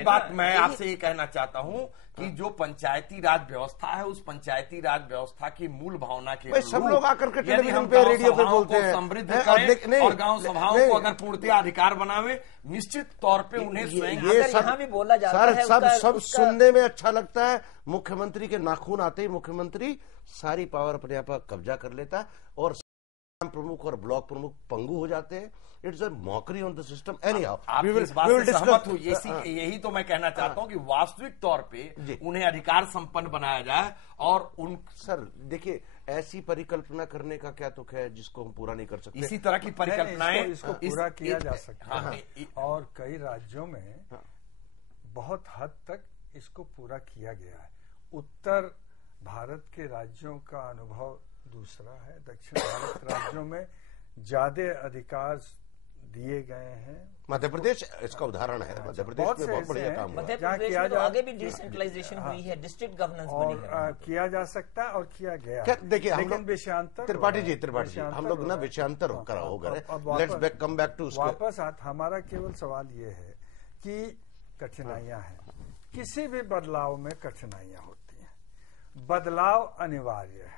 बात मैं आपसे ये कहना चाहता हूँ कि जो पंचायती राज व्यवस्था है, उस पंचायती राज व्यवस्था की मूल भावना के सब लोग आकर के टेलीविजन पे, रेडियो पे बोलते हैं समृद्ध करें और गांव सभाओं को अगर पूर्णतः अधिकार बनावे, निश्चित तौर पे उन्हें स्वयं यहाँ भी बोला जाता है, सब सुनने में अच्छा लगता है। मुख्यमंत्री के नाखून आते ही मुख्यमंत्री सारी पावर अपने यहाँ पर कब्जा कर लेता है, और प्रमुख और ब्लॉक प्रमुख पंगु हो जाते हैं। It's a mockery on the system. Anyhow, यही तो मैं कहना चाहता हूं कि वास्तविक तौर पे उन्हें अधिकार संपन्न बनाया जाए, और सर देखिए, ऐसी परिकल्पना करने का क्या तुक है जिसको हम पूरा नहीं कर सकते। इसी तरह की परिकल्पनाएं इसको पूरा किया जा सकता है, और कई राज्यों में बहुत हद तक इसको पूरा किया गया है। उत्तर भारत के राज्यों का अनुभव दूसरा है, दक्षिण भारत राज्यों में ज्यादा अधिकार दिए गए हैं। मध्य प्रदेश इसका उदाहरण है, मध्य प्रदेश में बहुत बढ़िया काम हुआ। मध्य प्रदेश में तो आगे भी डिसेंट्रलाइजेशन हुई है, डिस्ट्रिक्ट गवर्नेंस बनी है, किया जा सकता है और किया गया। देखिए, लेकिन विषयांतर, त्रिपाठी जी, हम लोग ना विषयांतर हो गए। लेट्स कम बैक टू वापस। हमारा केवल सवाल ये है कि कठिनाइयां हैं, किसी भी बदलाव में कठिनाइयां होती हैं, बदलाव अनिवार्य है।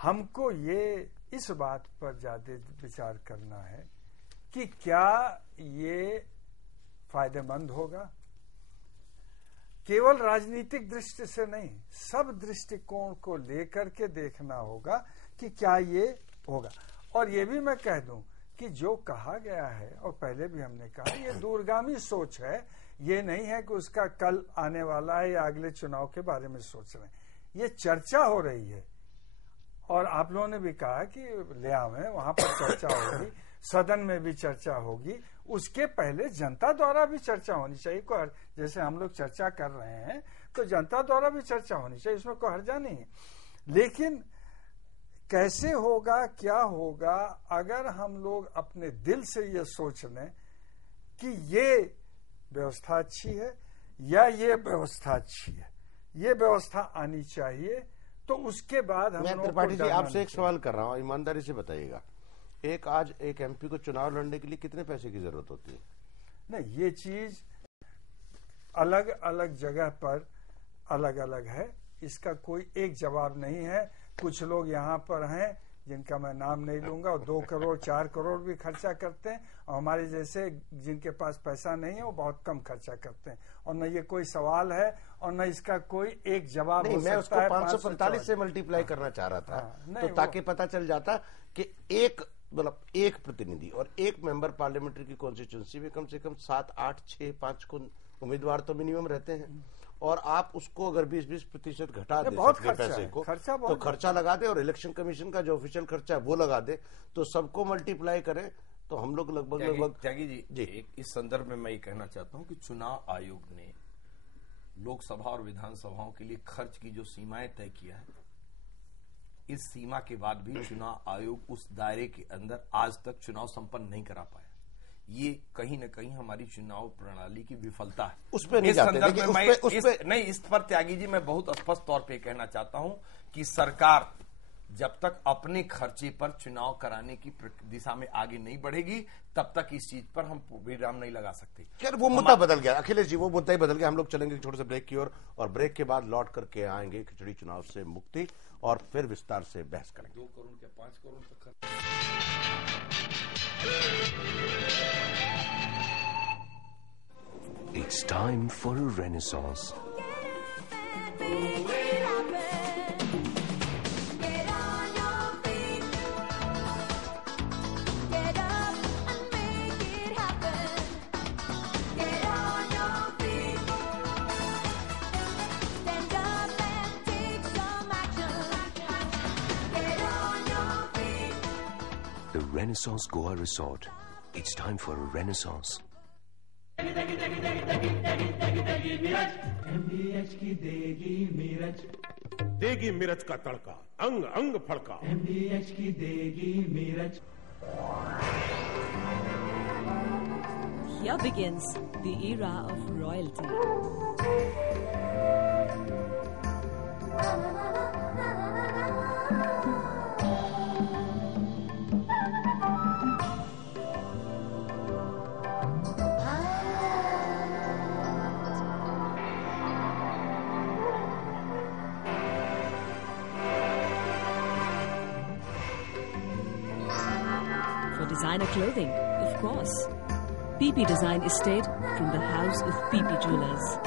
हमको ये इस बात पर ज्यादा विचार करना है कि क्या ये फायदेमंद होगा, केवल राजनीतिक दृष्टि से नहीं, सब दृष्टिकोण को लेकर के देखना होगा कि क्या ये होगा। और ये भी मैं कह दूं कि जो कहा गया है, और पहले भी हमने कहा, ये दूरगामी सोच है, ये नहीं है कि उसका कल आने वाला है या अगले चुनाव के बारे में सोच रहे हैं। ये चर्चा हो रही है, और आप लोगों ने भी कहा कि ले आवे, वहां पर चर्चा होगी, सदन में भी चर्चा होगी, उसके पहले जनता द्वारा भी चर्चा होनी चाहिए। जैसे हम लोग चर्चा कर रहे हैं तो जनता द्वारा भी चर्चा होनी चाहिए, इसमें कोई हर्जा नहीं है। लेकिन कैसे होगा, क्या होगा, अगर हम लोग अपने दिल से ये सोच लें कि ये व्यवस्था अच्छी है या ये व्यवस्था अच्छी है, ये व्यवस्था आनी चाहिए, तो उसके बाद हम लोग त्रिपाठी जी आपसे एक सवाल कर रहा हूं, ईमानदारी से बताइएगा, आज एक एमपी को चुनाव लड़ने के लिए कितने पैसे की जरूरत होती है? नहीं, ये चीज अलग अलग जगह पर अलग अलग है, इसका कोई एक जवाब नहीं है। कुछ लोग यहाँ पर हैं जिनका मैं नाम नहीं लूंगा, और 2 करोड़ 4 करोड़ भी खर्चा करते हैं, और हमारे जैसे जिनके पास पैसा नहीं है वो बहुत कम खर्चा करते हैं। और न ये कोई सवाल है और न इसका कोई एक जवाब नहीं, हो मैं सकता है। 545 से मल्टीप्लाई करना चाह रहा था, तो ताकि पता चल जाता कि एक प्रतिनिधि और एक मेंबर पार्लियामेंट्री की कॉन्स्टिट्यूंसी में कम से कम 7, 8, 6, 5 को उम्मीदवार तो मिनिमम रहते हैं, और आप उसको अगर 20% घटा दे सकते पैसे को, तो खर्चा लगा दे, और इलेक्शन कमीशन का जो ऑफिशियल खर्चा है वो लगा दे, तो सबको मल्टीप्लाई करें तो हम लोग लगभग त्यागी जी इस संदर्भ में मैं ये कहना चाहता हूं कि चुनाव आयोग ने लोकसभा और विधानसभाओं के लिए खर्च की जो सीमाएं तय किया है, इस सीमा के बाद भी चुनाव आयोग उस दायरे के अंदर आज तक चुनाव संपन्न नहीं करा पाया। ये कहीं न कहीं हमारी चुनाव प्रणाली की विफलता है। उस पे नहीं जाते, नहीं, इस पर त्यागी जी मैं बहुत स्पष्ट तौर पे कहना चाहता हूं कि सरकार जब तक अपने खर्चे पर चुनाव कराने की दिशा में आगे नहीं बढ़ेगी, तब तक इस चीज पर हम विराम नहीं लगा सकते। यार वो मुद्दा बदल गया अखिलेश जी, वो मुद्दा ही बदल गया। हम लोग चलेंगे छोटे से ब्रेक की ओर, और ब्रेक के बाद लौट करके आएंगे खिचड़ी चुनाव से मुक्ति, और फिर विस्तार से बहस करेंगे। 2 करोड़ क्या 5 करोड़ तक खर्च। It's time for a renaissance. The Renaissance Goa Resort. It's time for a renaissance. MDH की देगी मिर्च का तड़का, अंग अंग फड़का। MDH की देगी मिर्च। Here begins the era of royalty. Designer clothing, of course. PP Design Estate from the house of PP Jewelers.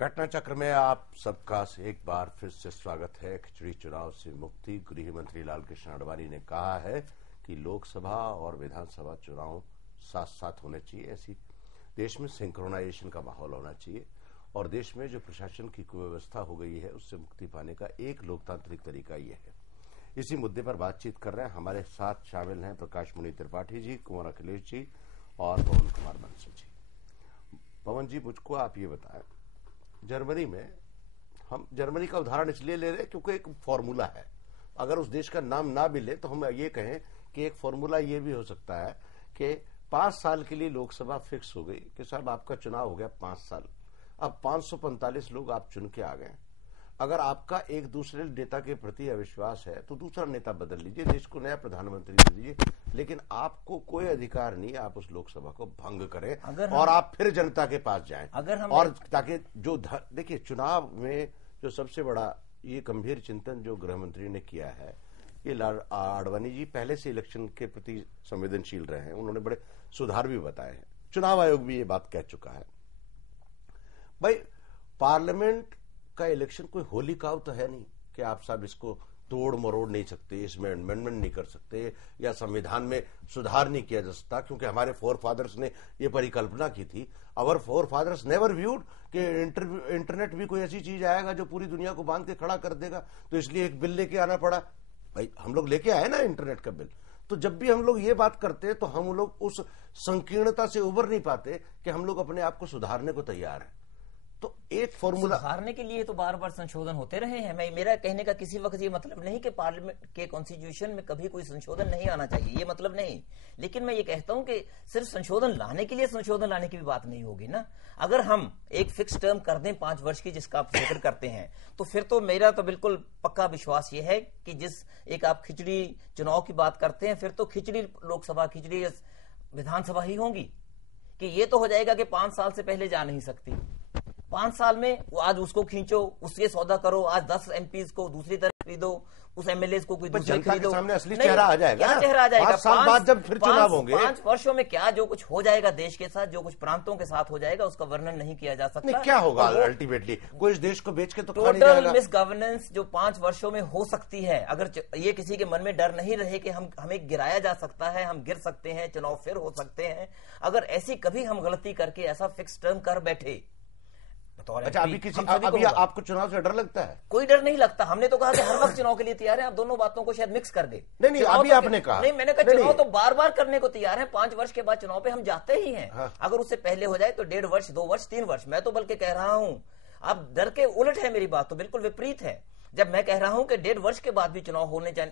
घटना चक्र में आप सबका एक बार फिर से स्वागत है। खिचड़ी चुनाव से मुक्ति। गृह मंत्री लालकृष्ण आडवाणी ने कहा है कि लोकसभा और विधानसभा चुनाव साथ साथ होने चाहिए, ऐसी देश में सिंक्रोनाइजेशन का माहौल होना चाहिए, और देश में जो प्रशासन की कुव्यवस्था हो गई है उससे मुक्ति पाने का एक लोकतांत्रिक तरीका ये है। इसी मुद्दे पर बातचीत कर रहे हैं। हमारे साथ शामिल हैं प्रकाश मुनि त्रिपाठी जी, कुंवर अखिलेश जी और पवन कुमार बंसल जी। पवन जी, मुझको आप ये बताएं, जर्मनी में, हम जर्मनी का उदाहरण इसलिए ले रहे हैं क्योंकि एक फॉर्मूला है, अगर उस देश का नाम ना भी ले तो हम ये कहें कि एक फॉर्मूला ये भी हो सकता है कि 5 साल के लिए लोकसभा फिक्स हो गई कि साहब आपका चुनाव हो गया 5 साल, अब 545 लोग आप चुन के आ गए। अगर आपका एक दूसरे नेता के प्रति अविश्वास है तो दूसरा नेता बदल लीजिए, देश को नया प्रधानमंत्री दे दीजिए, लेकिन आपको कोई अधिकार नहीं आप उस लोकसभा को भंग करें और आप फिर जनता के पास जाएं। और ताकि जो देखिए, चुनाव में जो सबसे बड़ा ये गंभीर चिंतन जो गृह मंत्री ने किया है, ये आडवाणी जी पहले से इलेक्शन के प्रति संवेदनशील रहे हैं, उन्होंने बड़े सुधार भी बताए हैं, चुनाव आयोग भी ये बात कह चुका है। भाई पार्लियामेंट का इलेक्शन कोई होली काव तो है नहीं कि आप साहब इसको तोड़ मरोड़ नहीं सकते, इसमें अमेंडमेंट नहीं कर सकते या संविधान में सुधार नहीं किया जा सकता, क्योंकि हमारे फोर फादर्स ने ये परिकल्पना की थी। अवर फोर फादर्स नेवर व्यूड कि इंटरनेट भी कोई ऐसी चीज आएगा जो पूरी दुनिया को बांध के खड़ा कर देगा, तो इसलिए एक बिल लेके आना पड़ा। भाई हम लोग लेके आए ना इंटरनेट का बिल, तो जब भी हम लोग ये बात करते हैं तो हम लोग उस संकीर्णता से उबर नहीं पाते कि हम लोग अपने आप को सुधारने को तैयार हैं। तो एक फॉर्मूला सुधारने के लिए तो बार बार संशोधन होते रहे हैं। मेरा कहने का किसी वक्त ये मतलब नहीं कि पार्लियामेंट के कॉन्स्टिट्यूशन में कभी कोई संशोधन नहीं आना चाहिए, ये मतलब नहीं। लेकिन मैं ये कहता हूं कि सिर्फ संशोधन लाने के लिए संशोधन लाने की भी बात नहीं होगी ना। अगर हम एक फिक्स टर्म कर दें 5 वर्ष की, जिसका आप जिक्र करते हैं, तो फिर तो मेरा तो बिल्कुल पक्का विश्वास ये है कि जिस एक आप खिचड़ी चुनाव की बात करते हैं, फिर तो खिचड़ी लोकसभा, खिचड़ी विधानसभा ही होंगी। कि ये तो हो जाएगा कि 5 साल से पहले जा नहीं सकती, 5 साल में वो आज उसको खींचो, उससे सौदा करो, आज 10 एमपीज को दूसरी तरफ खरीदो, उस एमएलए को कोई दूसरे खरीदो, सामने असली चेहरा आ जाएगा। क्या चेहरा आ जाएगा? 5 साल बाद जब फिर चुनाव होंगे, 5 वर्षों में क्या जो कुछ हो जाएगा देश के साथ, जो कुछ प्रांतों के साथ हो जाएगा, उसका वर्णन नहीं किया जा सकता। नहीं, क्या होगा अल्टीमेटली? कोई इस देश को बेच के तो टोटल मिस गवर्नेंस जो 5 वर्षों में हो सकती है, अगर ये किसी के मन में डर नहीं रहे कि हमें गिराया जा सकता है, हम गिर सकते हैं, चुनाव फिर हो सकते हैं, अगर ऐसी कभी हम गलती करके ऐसा फिक्स टर्म कर बैठे। अच्छा, अभी आपको चुनाव से डर लगता है? कोई डर नहीं लगता। हमने तो कहा कि हर वक्त चुनाव के लिए तैयार है। आप दोनों बातों को शायद मिक्स कर दे। नहीं, अभी आपने कहा। नहीं, मैंने कहा चुनाव तो बार बार करने को तैयार है। 5 वर्ष के बाद चुनाव पे हम जाते ही हैं। हाँ। अगर उससे पहले हो जाए तो 1.5 वर्ष, 2 वर्ष, 3 वर्ष। मैं तो बल्कि कह रहा हूं, अब डर के उलट है मेरी बात, तो बिल्कुल विपरीत है। जब मैं कह रहा हूं कि 1.5 वर्ष के बाद भी चुनाव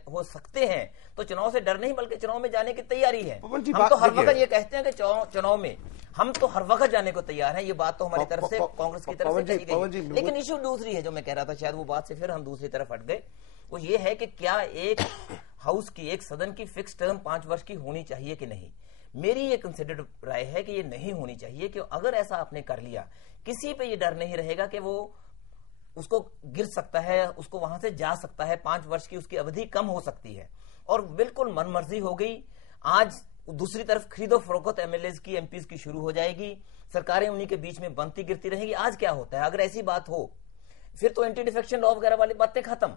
हो सकते हैं, तो चुनाव से डर नहीं बल्कि चुनाव में जाने की तैयारी है। हम तो हर वक्त ये कहते हैं कि चुनाव में हम तो हर वक्त जाने को तैयार हैं। ये बात तो हमारी तरफ से, कांग्रेस की तरफ से कही गई। लेकिन इश्यू दूसरी है जो मैं कह रहा था, शायद वो बात से फिर हम दूसरी तरफ हट गए। वो ये है कि क्या एक हाउस की, एक सदन की फिक्स टर्म 5 वर्ष की होनी चाहिए कि नहीं। मेरी ये कंसिडर्ड राय है कि ये नहीं होनी चाहिए, कि अगर ऐसा आपने कर लिया, किसी पे ये डर नहीं रहेगा कि वो उसको गिर सकता है, उसको वहां से जा सकता है। 5 वर्ष की उसकी अवधि कम हो सकती है और बिल्कुल मनमर्जी हो गई। आज दूसरी तरफ खरीदो फरोख्त एमएलए की, एमपीज की शुरू हो जाएगी, सरकारें उन्हीं के बीच में बनती गिरती रहेंगी। आज क्या होता है, अगर ऐसी बात हो, फिर तो एंटी डिफेक्शन लॉ वगैरह वाली बातें खत्म,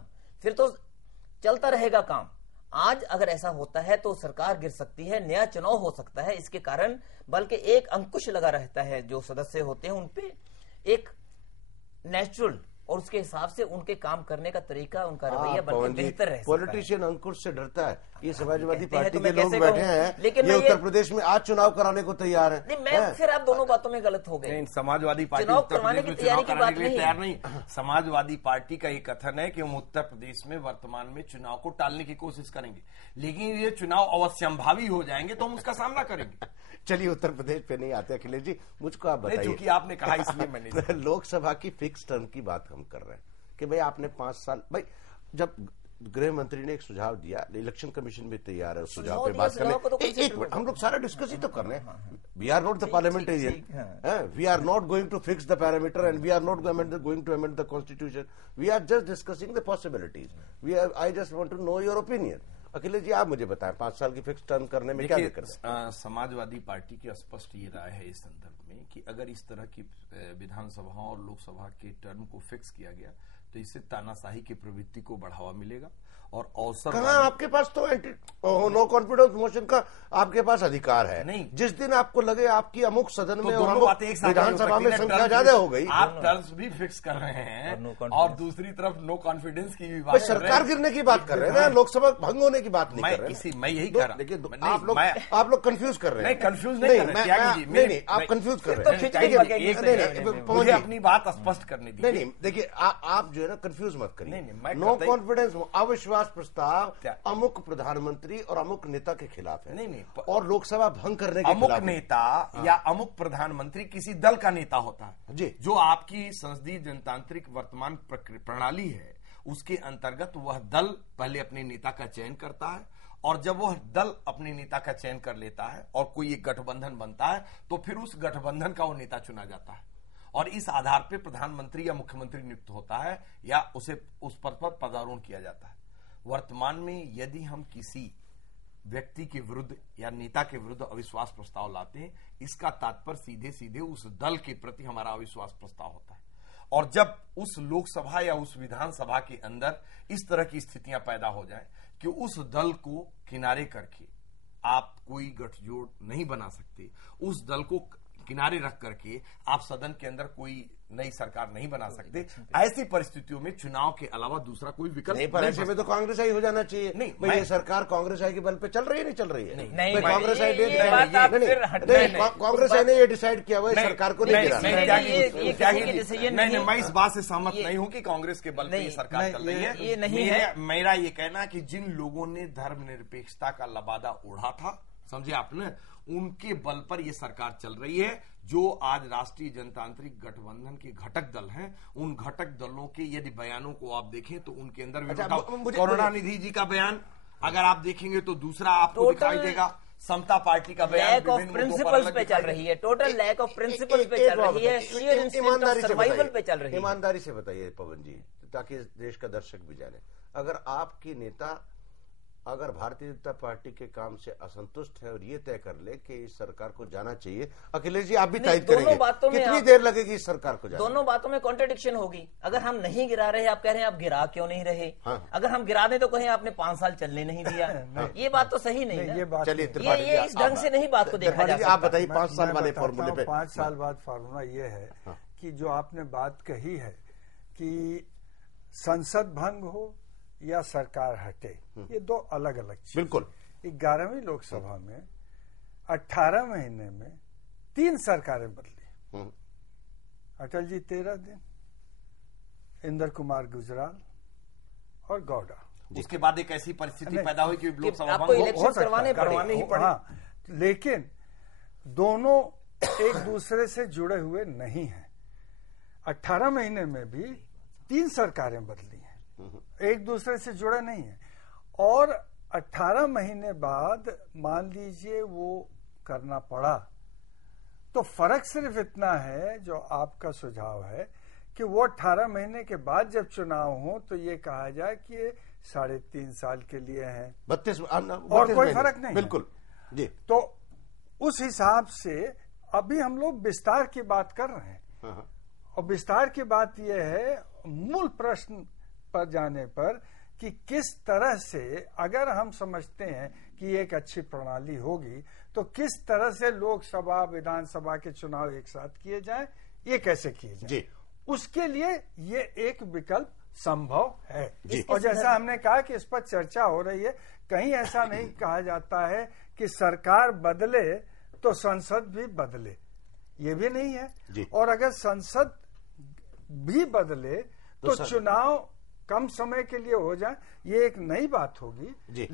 फिर तो चलता रहेगा काम। आज अगर ऐसा होता है तो सरकार गिर सकती है, नया चुनाव हो सकता है। इसके कारण बल्कि एक अंकुश लगा रहता है, जो सदस्य होते हैं उनपे एक नेचुरल, और उसके हिसाब से उनके काम करने का तरीका, उनका रवैया बल्कि बेहतर रह सकता है। पॉलिटिशियन अंकुश से डरता है। ये समाजवादी पार्टी के लोग बैठे हैं, लेकिन ये उत्तर प्रदेश में आज चुनाव कराने को तैयार है। नहीं, मैं फिर आप दोनों बातों में गलत हो गए। समाजवादी पार्टी चुनाव करवाने की तैयारी की बात नहीं, तैयार नहीं। समाजवादी पार्टी का ये कथन है कि हम उत्तर प्रदेश में वर्तमान में चुनाव को टालने की कोशिश करेंगे, लेकिन ये चुनाव अवश्यंभावी हो जाएंगे तो हम उसका सामना करेंगे। चलिए उत्तर प्रदेश पे नहीं आते अखिलेश जी, मुझको आप बताइए। चूंकि आपने कहा इसलिए मैंने लोकसभा की फिक्स टर्म की बात हम कर रहे हैं कि भाई आपने 5 साल, भाई जब गृह मंत्री ने एक सुझाव दिया, इलेक्शन कमीशन भी तैयार है उस सुझाव पे बात करने। एक मिनट, हम लोग सारा डिस्कस ही तो कर रहे हैं। We are not the parliamentarian, we are not going to fix the parameter and we are not going to amend the constitution. We are just discussing the possibilities. I just want to know your opinion. Akhilesh ji आप मुझे बताएं, 5 साल की fix term करने में क्या दिक्कत है? समाजवादी पार्टी की स्पष्ट ये राय है इस संदर्भ में कि अगर इस तरह की विधानसभा और लोकसभा के टर्म को फिक्स किया गया तो इससे तानाशाही की प्रवृत्ति को बढ़ावा मिलेगा और अवसर। कहाँ आपके पास तो नो कॉन्फिडेंस मोशन का आपके पास अधिकार है। नहीं, जिस दिन आपको लगे आपकी अमुक सदन में विधानसभा में संख्या ज्यादा हो गई, आप टर्म्स भी फिक्स कर रहे हैं और दूसरी तरफ नो कॉन्फिडेंस की भी बात, सरकार गिरने की बात कर रहे हैं ना, लोकसभा भंग होने की बात नहीं कर रहे। मैं यही कह रहा हूं, लेकिन आप लोग कंफ्यूज कर रहे हैं। कंफ्यूज नहीं, नहीं, आप कंफ्यूज कर रहे हैं। मुझे अपनी बात स्पष्ट करने दी। नहीं, देखिए आप जो है ना कंफ्यूज मत करिए। नो कॉन्फिडेंस, अविश्वास प्रस्ताव अमुक प्रधानमंत्री और अमुक नेता के खिलाफ है। नहीं, और लोकसभा भंग करने के अमुक खिलाफ नेता या अमुक प्रधानमंत्री किसी दल का नेता होता है जी, जो आपकी संसदीय जनतांत्रिक वर्तमान प्रणाली है, उसके अंतर्गत वह दल पहले अपने नेता का चयन करता है और जब वह दल अपने नेता का चयन कर लेता है और कोई एक गठबंधन बनता है तो फिर उस गठबंधन का वो नेता चुना जाता है और इस आधार पर प्रधानमंत्री या मुख्यमंत्री नियुक्त होता है या उसे उस पद पर पदारोहण किया जाता है। वर्तमान में यदि हम किसी व्यक्ति के विरुद्ध या नेता के विरुद्ध अविश्वास प्रस्ताव लाते हैं, इसका तात्पर्य सीधे सीधे उस दल के प्रति हमारा अविश्वास प्रस्ताव होता है। और जब उस लोकसभा या उस विधानसभा के अंदर इस तरह की स्थितियां पैदा हो जाए कि उस दल को किनारे करके आप कोई गठजोड़ नहीं बना सकते, उस दल को किनारे रख करके आप सदन के अंदर कोई नई सरकार नहीं बना सकते, ऐसी परिस्थितियों में चुनाव के अलावा दूसरा कोई विकल्प नहीं। पर ऐसे में तो कांग्रेस आई हो जाना चाहिए। नहीं, भाई ये सरकार कांग्रेस आई के बल पे चल रही है, नहीं चल रही है? नहीं, कांग्रेस आई कांग्रेस आई ने ये डिसाइड किया हुआ सरकार को नहीं गिरा। मैं इस बात से सहमत नहीं हूं कि कांग्रेस के बल पे ये सरकार चल रही है। ये नहीं है मेरा ये कहना कि जिन लोगों ने धर्मनिरपेक्षता का लबादा ओढ़ा था, समझे आपने, उनके बल पर यह सरकार चल रही है। जो आज राष्ट्रीय जनतांत्रिक गठबंधन के घटक दल हैं, उन घटक दलों के यदि बयानों को आप देखें तो उनके अंदर करुणानिधि जी का बयान अगर आप देखेंगे तो दूसरा आपको दिखाई देगा। समता पार्टी का बयान लैक ऑफ प्रिंसिपल्स पे चल रही है, टोटल लैक ऑफ प्रिंसिपल्स पे चल रही है, शेयर इंस्टिंक्ट ऑफ सर्वाइवल पे चल रही है। ईमानदारी से बताइए पवन जी, ताकि देश का दर्शक भी जाने, अगर आपकी नेता अगर भारतीय जनता पार्टी के काम से असंतुष्ट है और ये तय कर ले कि इस सरकार को जाना चाहिए, अखिलेश जी आप भी तायद करेंगे, कितनी देर लगेगी इस सरकार को जाने? दोनों बातों में कॉन्ट्रडिक्शन होगी। अगर हम नहीं गिरा रहे, आप कह रहे हैं आप गिरा क्यों नहीं रहे? हाँ। अगर हम गिरा दें तो कहें आपने 5 साल चलने नहीं दिया। ये बात तो सही नहीं है। ये इस ढंग से नहीं बात को देखा जा सकता। आप बताइए 5 साल वाले फॉर्मूले पे। 5 साल बाद फॉर्मूला ये है कि जो आपने बात कही है कि संसद भंग हो या सरकार हटे, ये दो अलग अलग चीज। बिल्कुल। 11वीं लोकसभा में 18 महीने में 3 सरकारें बदली। अटल जी 13 दिन, इंद्र कुमार गुजराल और गौडा। उसके बाद एक ऐसी परिस्थिति पैदा हुई कि लोकसभा आपको इलेक्शन करवाने ही पड़े। हाँ, लेकिन दोनों एक दूसरे से जुड़े हुए नहीं हैं। 18 महीने में भी 3 सरकारें बदली हैं, एक दूसरे से जुड़े नहीं है। और 18 महीने बाद मान लीजिए वो करना पड़ा, तो फर्क सिर्फ इतना है, जो आपका सुझाव है कि वो 18 महीने के बाद जब चुनाव हो तो ये कहा जाए कि ये 3.5 साल के लिए है, 32 और कोई फर्क नहीं। बिल्कुल जी। तो उस हिसाब से अभी हम लोग विस्तार की बात कर रहे हैं, और विस्तार की बात यह है मूल प्रश्न पर जाने पर कि किस तरह से, अगर हम समझते हैं कि एक अच्छी प्रणाली होगी, तो किस तरह से लोकसभा विधानसभा के चुनाव एक साथ किए जाएं, ये कैसे किए जाएं, उसके लिए ये एक विकल्प संभव है। और जैसा हमने कहा कि इस पर चर्चा हो रही है, कहीं ऐसा नहीं कहा जाता है कि सरकार बदले तो संसद भी बदले, ये भी नहीं है। और अगर संसद भी बदले तो चुनाव कम समय के लिए हो जाए, ये एक नई बात होगी।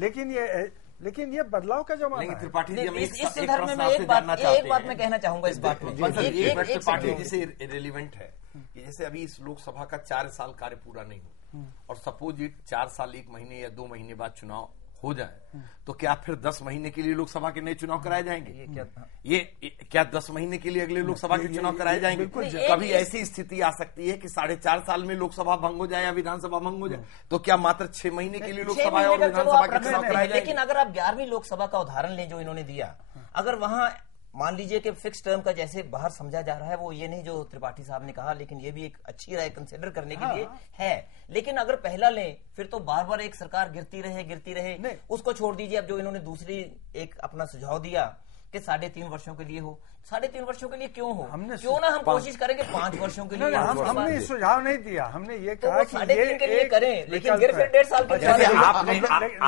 लेकिन ये बदलाव का जमाना है। त्रिपाठी जी, इस संदर्भ में एक बात मैं कहना चाहूंगा इस बात में। त्रिपाठी जी से रिलेवेंट है कि जैसे अभी इस लोकसभा का 4 साल कार्य पूरा नहीं हो, और सपोज इट 4 साल 1 महीने या 2 महीने बाद चुनाव हो जाए, तो क्या फिर 10 महीने के लिए लोकसभा के नए चुनाव कराए जाएंगे? ये क्या 10 महीने के लिए अगले लोकसभा के चुनाव कराए जाएंगे? कभी ऐसी स्थिति आ सकती है कि 4.5 साल में लोकसभा भंग हो जाए या विधानसभा भंग हो जाए, तो क्या मात्र 6 महीने के लिए लोकसभा और विधानसभा के चुनाव कराए जाएंगे? लेकिन अगर आप 11वीं लोकसभा का उदाहरण लें जो इन्होंने दिया, अगर वहां मान लीजिए कि फिक्स टर्म का जैसे बाहर समझा जा रहा है, वो ये नहीं जो त्रिपाठी साहब ने कहा, लेकिन ये भी एक अच्छी राय कंसिडर करने के लिए है। लेकिन अगर पहला लें, फिर तो बार बार एक सरकार गिरती रहे, उसको छोड़ दीजिए। अब जो इन्होंने दूसरी एक अपना सुझाव दिया कि 3.5 वर्षों के लिए हो, 3.5 वर्षों के लिए क्यों हो? क्यों ना हम कोशिश करें कि 5ch वर्षों के लिए। हमने सुझाव नहीं दिया, हमने ये कहा कि 3.5 के लिए करें, लेकिन फिर 1.5 साल के।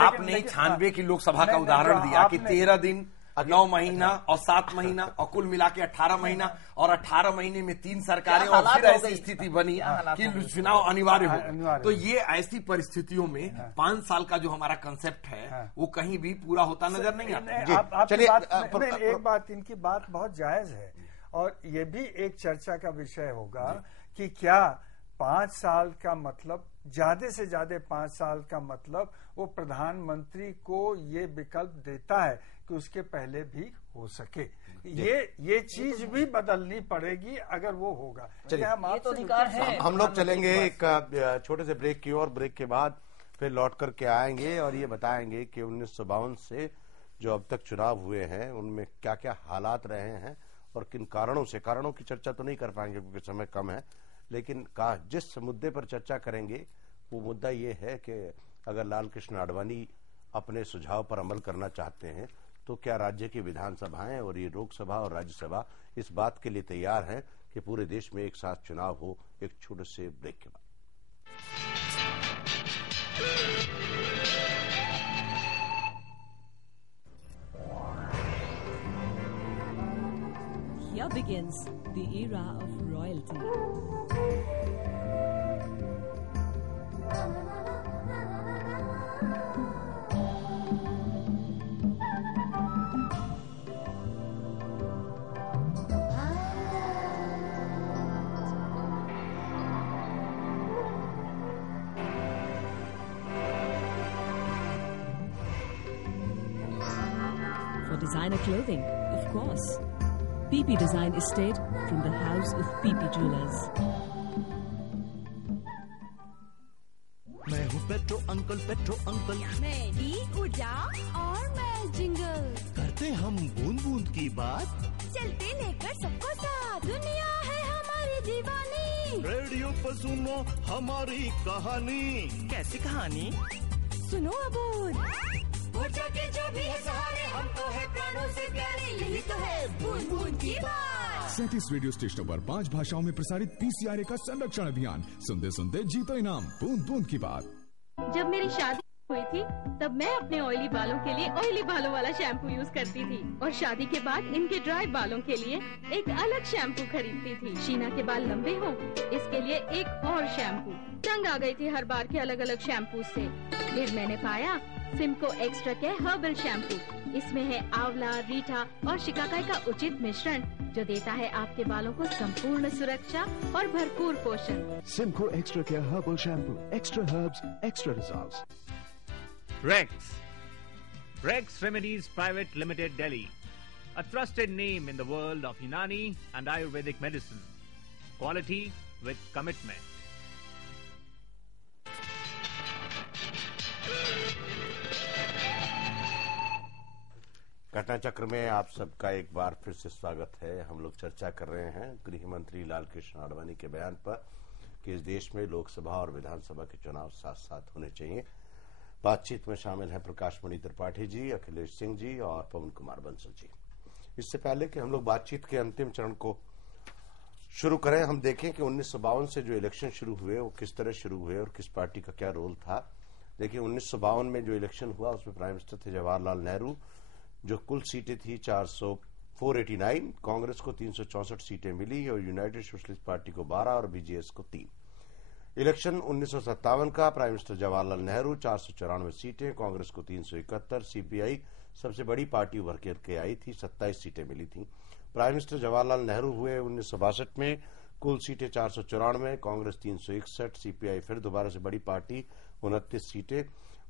आपने 96 की लोकसभा का उदाहरण दिया कि 13 दिन, 9 महीना और 7 महीना और कुल मिला के 18 महीना, और 18 महीने में 3 सरकारें, और फिर ऐसी स्थिति बनी कि चुनाव अनिवार्य हो। तो ये ऐसी परिस्थितियों में 5 साल का जो हमारा कंसेप्ट है वो कहीं भी पूरा होता नजर नहीं आता। एक बात, इनकी बात बहुत जायज है, और ये भी एक चर्चा का विषय होगा कि क्या 5 साल का मतलब, ज्यादा से ज्यादा 5 साल का मतलब वो प्रधानमंत्री को ये विकल्प देता है कि उसके पहले भी हो सके। ये चीज भी बदलनी पड़ेगी अगर वो होगा। चलिए तो अधिकार है। हम लोग चलेंगे एक छोटे से ब्रेक की ओर। ब्रेक के बाद फिर लौट करके आएंगे और ये बताएंगे कि 1952 से जो अब तक चुनाव हुए हैं उनमें क्या क्या हालात रहे हैं और किन कारणों से। कारणों की चर्चा तो नहीं कर पाएंगे क्योंकि समय कम है, लेकिन जिस मुद्दे पर चर्चा करेंगे वो मुद्दा ये है कि अगर लाल कृष्ण आडवाणी अपने सुझाव पर अमल करना चाहते हैं तो क्या राज्य की विधानसभाएं और ये लोकसभा और राज्यसभा इस बात के लिए तैयार हैं कि पूरे देश में एक साथ चुनाव हो। एक छोटे से ब्रेक के बाद Here begins the era of royalty. For designer clothing, of course. PP Design Estate from the house of PP Jewelers. मैं हूँ पेट्रो अंकल। मैं ही ऊर्जा और मैं जिंगल। करते हम बूंद बूंद की बात, चलते लेकर सबको साथ। दुनिया है हमारी दीवानी, रेडियो पर सुनो हमारी कहानी। कैसी कहानी? सुनो अबूद। ऊर्जा के जो भी है सहारे, हम तो है प्राणों से प्यारे, यही तो है बूंद बूंद की बात। 37 रेडियो स्टेशनों पर 5 भाषाओं में प्रसारित पीसीआरए का संरक्षण अभियान। सुनते सुनते जीतो इनाम, बूंद बूंद की बात। जब मेरी शादी हुई थी तब मैं अपने ऑयली बालों के लिए ऑयली बालों वाला शैम्पू यूज करती थी और शादी के बाद इनके ड्राई बालों के लिए एक अलग शैम्पू खरीदती थी। शीना के बाल लंबे हों इसके लिए एक और शैम्पू। तंग आ गई थी हर बार के अलग अलग शैम्पू से। फिर मैंने पाया सिमको एक्स्ट्रा के हर्बल शैम्पू। इसमें है आंवला, रीठा और शिकाकाई का उचित मिश्रण जो देता है आपके बालों को संपूर्ण सुरक्षा और भरपूर पोषण। Simco extra care herbal shampoo, extra herbs, extra results. Rex Remedies Private Limited, Delhi, a trusted name in the world of Unani and Ayurvedic medicine. Quality with commitment. घटना चक्र में आप सबका एक बार फिर से स्वागत है। हम लोग चर्चा कर रहे हैं गृह मंत्री लाल कृष्ण आडवाणी के बयान पर कि इस देश में लोकसभा और विधानसभा के चुनाव साथ साथ होने चाहिए। बातचीत में शामिल हैं प्रकाश मणि त्रिपाठी जी, अखिलेश सिंह जी और पवन कुमार बंसल जी। इससे पहले कि हम लोग बातचीत के अंतिम चरण को शुरू करें, हम देखें कि 1952 से जो इलेक्शन शुरू हुए वो किस तरह शुरू हुए और किस पार्टी का क्या रोल था। देखिए 1952 में जो इलेक्शन हुआ उसमें प्राइम मिनिस्टर थे जवाहरलाल नेहरू। जो कुल सीटें थी 489, कांग्रेस को 364 सीटें मिली और यूनाइटेड सोशलिस्ट पार्टी को 12 और बीजेएस को 3। इलेक्शन 1957 का प्राइम मिनिस्टर जवाहरलाल नेहरू 494 सीटें, कांग्रेस को 371, सीपीआई सबसे बड़ी पार्टी उभर के आई थी, 27 सीटें मिली थी। प्राइम मिनिस्टर जवाहरलाल नेहरू हुए 1962 में, कुल सीटें 494, कांग्रेस 361, सीपीआई फिर दोबारा से बड़ी पार्टी 29 सीटें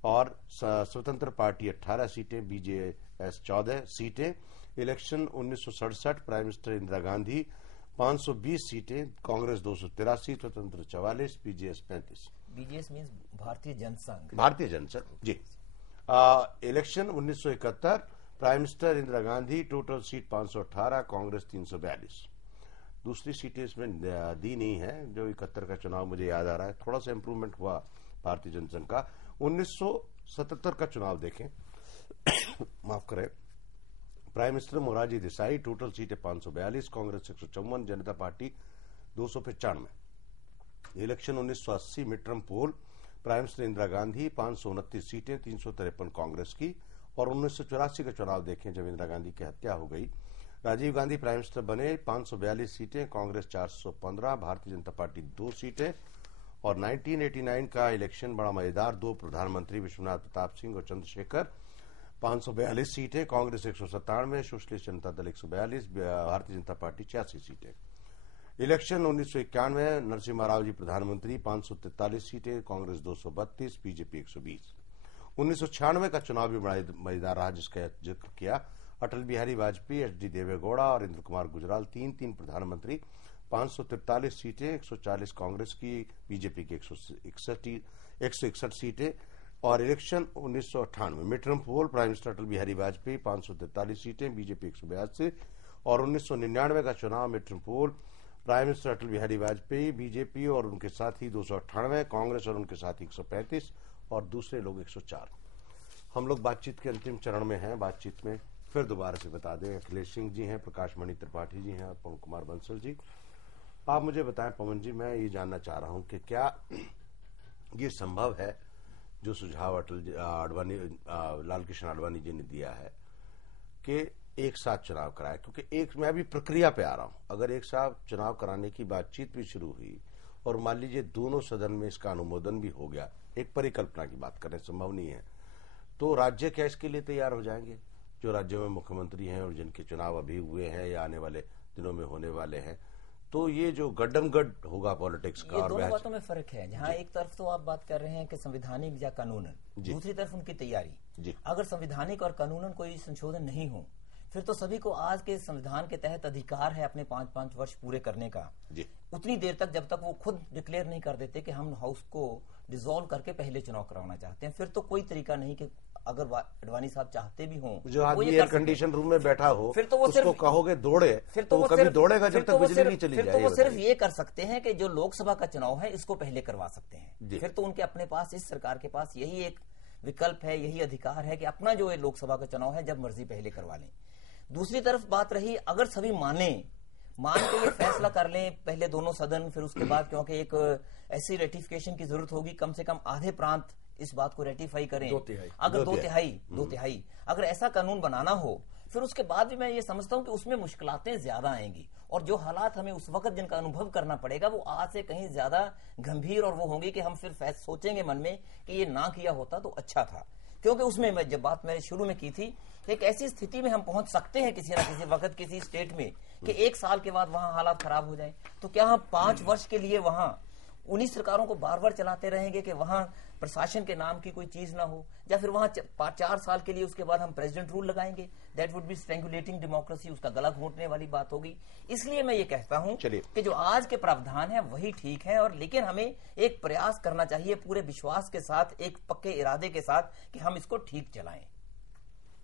और स्वतंत्र पार्टी 18 सीटें, बीजेएस 14 सीटें। Election 1967 prime minister Indira Gandhi 520 सीटें, कांग्रेस 283, स्वतंत्र 44, BJS 35। BJS means Bharatiya Jana Sangh. Bharatiya Jana Sangh जी। Election 1971 prime minister Indira Gandhi, total seat 518, Congress 342। दूसरी सीटें इसमें दी नहीं है। जो 71 का चुनाव मुझे याद आ रहा है, थोड़ा सा इंप्रूवमेंट हुआ भारतीय जनसंघ का। 1977 का चुनाव देखें माफ करें, prime minister Morarji Desai, total सीटें 542, कांग्रेस 154, जनता पार्टी 295। इलेक्शन 1980 मिड टर्म पोल, प्राइम मिनिस्टर इंदिरा गांधी 529 सीटें, 353 कांग्रेस की। और 1984 का चुनाव देखें जब इंदिरा गांधी की हत्या हो गई, राजीव गांधी प्राइम मिनिस्टर बने, 542 सीटें, कांग्रेस 415, भारतीय जनता पार्टी 2 सीटें। और 1989 का इलेक्शन बड़ा मजेदार, 2 प्रधानमंत्री विश्वनाथ प्रताप सिंह और चंद्रशेखर, 542 सीटें, कांग्रेस 197, सोशलिस्ट जनता दल 142, भारतीय जनता पार्टी 86 सीटें। इलेक्शन 1991 नरसिम्हा राव जी प्रधानमंत्री, 543 सीटें, कांग्रेस 232, बीजेपी 120। 1996 का चुनाव भी बड़ा मजेदार रहा, जिसका जिक्र किया। अटल बिहारी वाजपेयी, एच डी देवेगौड़ा और इंद्र कुमार गुजराल तीन प्रधानमंत्री, 543 सीटें, 140 कांग्रेस की, बीजेपी की 161 सीटें। और इलेक्शन 1998 मिड टर्म पोल, प्राइम मिनिस्टर अटल बिहारी वाजपेयी 543 सीटें, बीजेपी 182। और 1999 का चुनाव मिड टर्म पोल, prime minister Atal Bihari Vajpayee, BJP और उनके साथी 298, कांग्रेस और उनके साथी 135 और दूसरे लोग 104। हम लोग बातचीत के अंतिम चरण में हैं। बातचीत में फिर दोबारा से बता दें, अखिलेश सिंह जी हैं, प्रकाश मणि त्रिपाठी जी हैं और पवन कुमार बंसल जी। आप मुझे बताएं पवन जी, मैं ये जानना चाह रहा हूं कि क्या ये संभव है जो सुझाव अडवाणी लाल कृष्ण आडवाणी जी ने दिया है कि एक साथ चुनाव कराए, क्योंकि एक मैं अभी प्रक्रिया पे आ रहा हूं। अगर एक साथ चुनाव कराने की बातचीत भी शुरू हुई और मान लीजिए दोनों सदन में इसका अनुमोदन भी हो गया, एक परिकल्पना की बात करें, संभव नहीं है, तो राज्य क्या इसके लिए तैयार हो जाएंगे? जो राज्यों में मुख्यमंत्री हैं और जिनके चुनाव अभी हुए हैं या आने वाले दिनों में होने वाले हैं, तो ये जो गड्डमगड होगा पॉलिटिक्स का। ये दोनों बातों में फर्क है। जहां एक तरफ तो आप बात कर रहे हैं कि संवैधानिक या कानूनन, दूसरी तरफ उनकी तैयारी। अगर संवैधानिक और कानूनन कोई संशोधन नहीं हो, फिर तो सभी को आज के संविधान के तहत अधिकार है अपने 5-5 वर्ष पूरे करने का, उतनी देर तक जब तक वो खुद डिक्लेयर नहीं कर देते कि हम हाउस को डिसॉल्व करके पहले चुनाव करवाना चाहते हैं। फिर तो कोई तरीका नहीं कि अगर अडवाणी साहब चाहते भी हों, जो आदमी एयर कंडीशन रूम में बैठा हो, फिर तो वो उसको कहोगे दौड़े, फिर तो वो कभी दौड़ेगा जब तक बिजली नहीं चली जाए। फिर तो वो सिर्फ ये कर सकते हैं कि जो लोकसभा का चुनाव है इसको पहले करवा सकते हैं। फिर तो उनके अपने पास, इस सरकार के पास यही एक विकल्प है, यही अधिकार है कि अपना जो लोकसभा का चुनाव है जब मर्जी पहले करवा लें। दूसरी तरफ बात रही, अगर सभी मान के ये फैसला कर लें पहले दोनों सदन, फिर उसके बाद क्योंकि एक ऐसी रेटिफिकेशन की जरूरत होगी, कम से कम आधे प्रांत इस बात को रेटिफाई करें, अगर दो तिहाई अगर ऐसा कानून बनाना हो, फिर उसके बाद भी मैं ये समझता हूं कि उसमें मुश्किलातें ज्यादा आएंगी और जो हालात हमें उस वक्त जिनका अनुभव करना पड़ेगा वो आज से कहीं ज्यादा गंभीर और वो होंगी कि हम फिर सोचेंगे मन में कि ये ना किया होता तो अच्छा था। क्योंकि उसमें जब बात मैंने शुरू में की थी, एक ऐसी स्थिति में हम पहुंच सकते हैं किसी न किसी वक्त किसी स्टेट में कि 1 साल के बाद वहां हालात खराब हो जाए, तो क्या हम 5 वर्ष के लिए वहां उन्हीं सरकारों को बार बार चलाते रहेंगे कि वहां प्रशासन के नाम की कोई चीज ना हो, या फिर वहां 4 साल के लिए उसके बाद हम प्रेसिडेंट रूल लगाएंगे? दैट वुड बी स्ट्रेंगुलेटिंग डेमोक्रेसी, उसका गला घोंटने वाली बात होगी। इसलिए मैं ये कहता हूं कि जो आज के प्रावधान है वही ठीक है, और लेकिन हमें एक प्रयास करना चाहिए पूरे विश्वास के साथ, एक पक्के इरादे के साथ कि हम इसको ठीक चलाएं।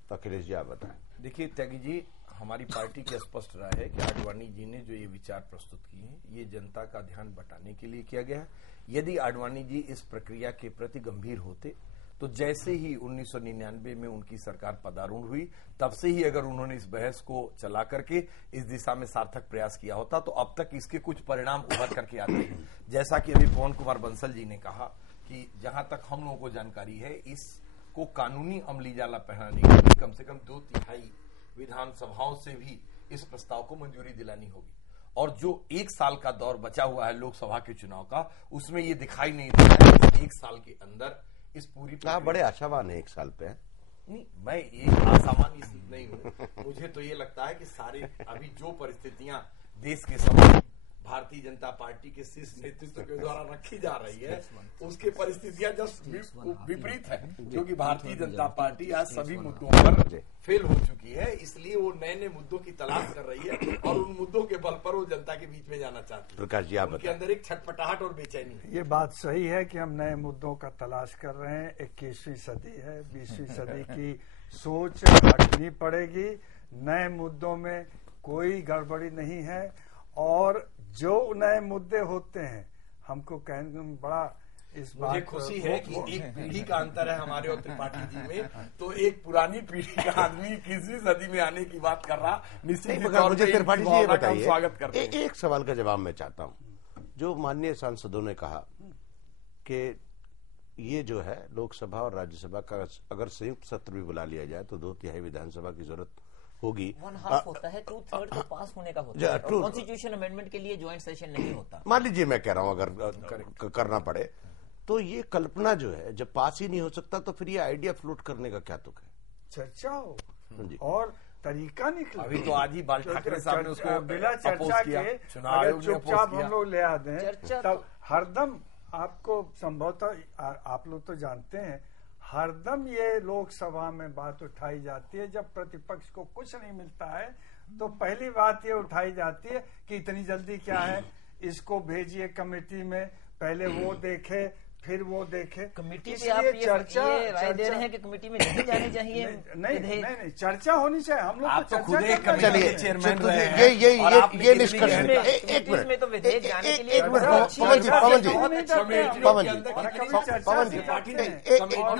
तो अखिलेश जी आप बताएं। देखिए त्यागी जी, हमारी पार्टी की स्पष्ट राय है कि आडवाणी जी ने जो ये विचार प्रस्तुत किए हैं ये जनता का ध्यान बटाने के लिए किया गया है। यदि आडवाणी जी इस प्रक्रिया के प्रति गंभीर होते तो जैसे ही 1999 में उनकी सरकार पदारूढ़ हुई तब से ही अगर उन्होंने इस बहस को चला करके इस दिशा में सार्थक प्रयास किया होता तो अब तक इसके कुछ परिणाम उभर करके आते हैं। जैसा कि अभी पवन कुमार बंसल जी ने कहा कि जहां तक हम लोगों को जानकारी है, इसको कानूनी अमलीजाला पहनाने के लिए कम से कम 2/3 विधानसभाओं से भी इस प्रस्ताव को मंजूरी दिलानी होगी, और जो 1 साल का दौर बचा हुआ है लोकसभा के चुनाव का, उसमें ये दिखाई नहीं दे रहा है कि 1 साल के अंदर इस पूरी बड़े आशावान है 1 साल पे। नहीं, मैं एक आशावान नहीं हूं। मुझे तो ये लगता है कि सारे अभी जो परिस्थितियां देश के सामने भारतीय जनता पार्टी के शीर्ष नेतृत्व के द्वारा रखी जा रही है, उसकी परिस्थितियां जस्ट विपरीत है, क्योंकि भारतीय जनता पार्टी आज सभी मुद्दों पर फेल हो चुकी है। इसलिए वो नए नए मुद्दों की तलाश कर रही है और उन मुद्दों के बल पर वो जनता के बीच में जाना चाहती है। प्रकाश जी आप उनके अंदर एक छटपटाहट और बेचैनी है। ये बात सही है कि हम नए मुद्दों का तलाश कर रहे हैं। 21वीं सदी है, 20वीं सदी की सोच रखनी पड़ेगी। नए मुद्दों में कोई गड़बड़ी नहीं है, और जो नए मुद्दे होते हैं हमको कहने में बड़ा इस बात मुझे खुशी है कि एक पीढ़ी का अंतर है हमारे और त्रिपाठी जी में, तो एक पुरानी पीढ़ी का आदमी 21वीं सदी में आने की बात कर रहा। निश्चित मुझे त्रिपाठी जी ये बताइए, स्वागत करते हैं। एक सवाल का जवाब मैं चाहता हूं। जो माननीय सांसदों ने कहा कि ये जो है लोकसभा और राज्यसभा का अगर संयुक्त सत्र भी बुला लिया जाए तो 2/3 विधानसभा की जरूरत होगी। 1/2 होता है, 2/3 तो पास होने का होता है, कॉन्स्टिट्यूशन अमेंडमेंट के लिए ज्वाइंट सेशन नहीं होता। मान लीजिए मैं कह रहा हूं अगर करना पड़े तो ये कल्पना जो है जब पास ही नहीं हो सकता तो फिर ये आइडिया फ्लोट करने का क्या तुक है? चर्चा हो और तरीका निकले। अभी तो आज ही बाल ठाकरे साहब ने उसको बिना चर्चा के अगर चुपचाप हम लोग ले आते हैं तब हरदम आपको संभवतः आप लोग तो जानते हैं हरदम ये लोकसभा में बात उठाई जाती है, जब प्रतिपक्ष को कुछ नहीं मिलता है तो पहली बात ये उठाई जाती है कि इतनी जल्दी क्या है, इसको भेजिए कमेटी में, पहले वो देखे फिर वो देखे। कमेटी पे आप ये राय दे रहे हैं कि कमेटी में नहीं जानी चाहिए? नहीं, चर्चा होनी चाहिए। हम लोग आप तो खुद एक कमेटी के चेयरमैन रहे हैं। ये निष्कर्ष एक मिनट कमेटियों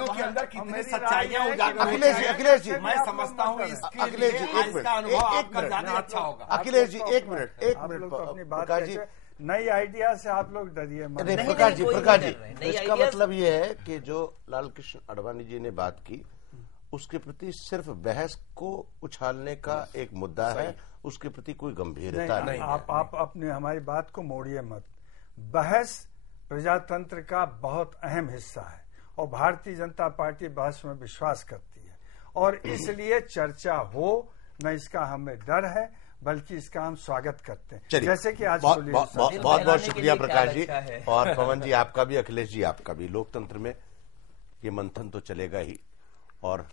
के अंदर कितनी सच्चाइयां उजागर होती हैं। अखिलेश जी, मैं समझता हूँ अखिलेश जी इसका अनुभव आपका ज्यादा अच्छा होगा। अखिलेश जी एक मिनट अपनी बात जी, नई आइडिया से आप लोग डरिए मत। प्रकाश जी इसका मतलब ये है कि जो लाल कृष्ण आडवाणी जी ने बात की उसके प्रति सिर्फ बहस को उछालने का एक मुद्दा है, उसके प्रति कोई गंभीरता नहीं। आप अपने हमारी बात को मोड़िए मत। बहस प्रजातंत्र का बहुत अहम हिस्सा है और भारतीय जनता पार्टी बहस में विश्वास करती है और इसलिए चर्चा हो न, इसका हमें डर है, बल्कि इसका हम स्वागत करते हैं। जैसे कि आज बहुत शुक्रिया प्रकाश जी और पवन जी आपका भी, अखिलेश जी आपका भी। लोकतंत्र में ये मंथन तो चलेगा ही और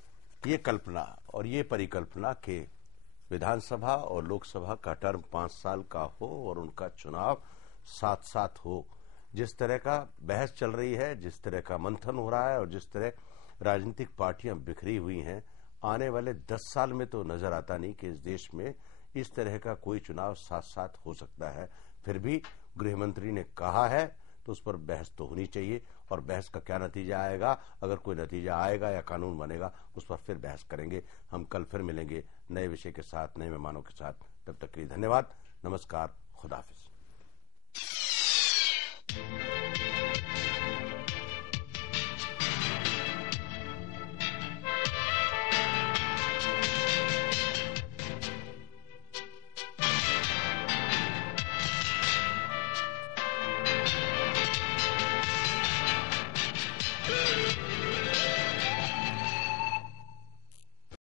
ये कल्पना और ये परिकल्पना के विधानसभा और लोकसभा का टर्म 5 साल का हो और उनका चुनाव साथ साथ हो। जिस तरह का बहस चल रही है, जिस तरह का मंथन हो रहा है और जिस तरह राजनीतिक पार्टियां बिखरी हुई हैं, आने वाले 10 साल में तो नजर आता नहीं कि इस देश में इस तरह का कोई चुनाव साथ साथ हो सकता है। फिर भी गृह मंत्री ने कहा है तो उस पर बहस तो होनी चाहिए और बहस का क्या नतीजा आएगा, अगर कोई नतीजा आएगा या कानून बनेगा उस पर फिर बहस करेंगे। हम कल फिर मिलेंगे नए विषय के साथ, नए मेहमानों के साथ। तब तक के लिए धन्यवाद, नमस्कार, खुदा हाफिज।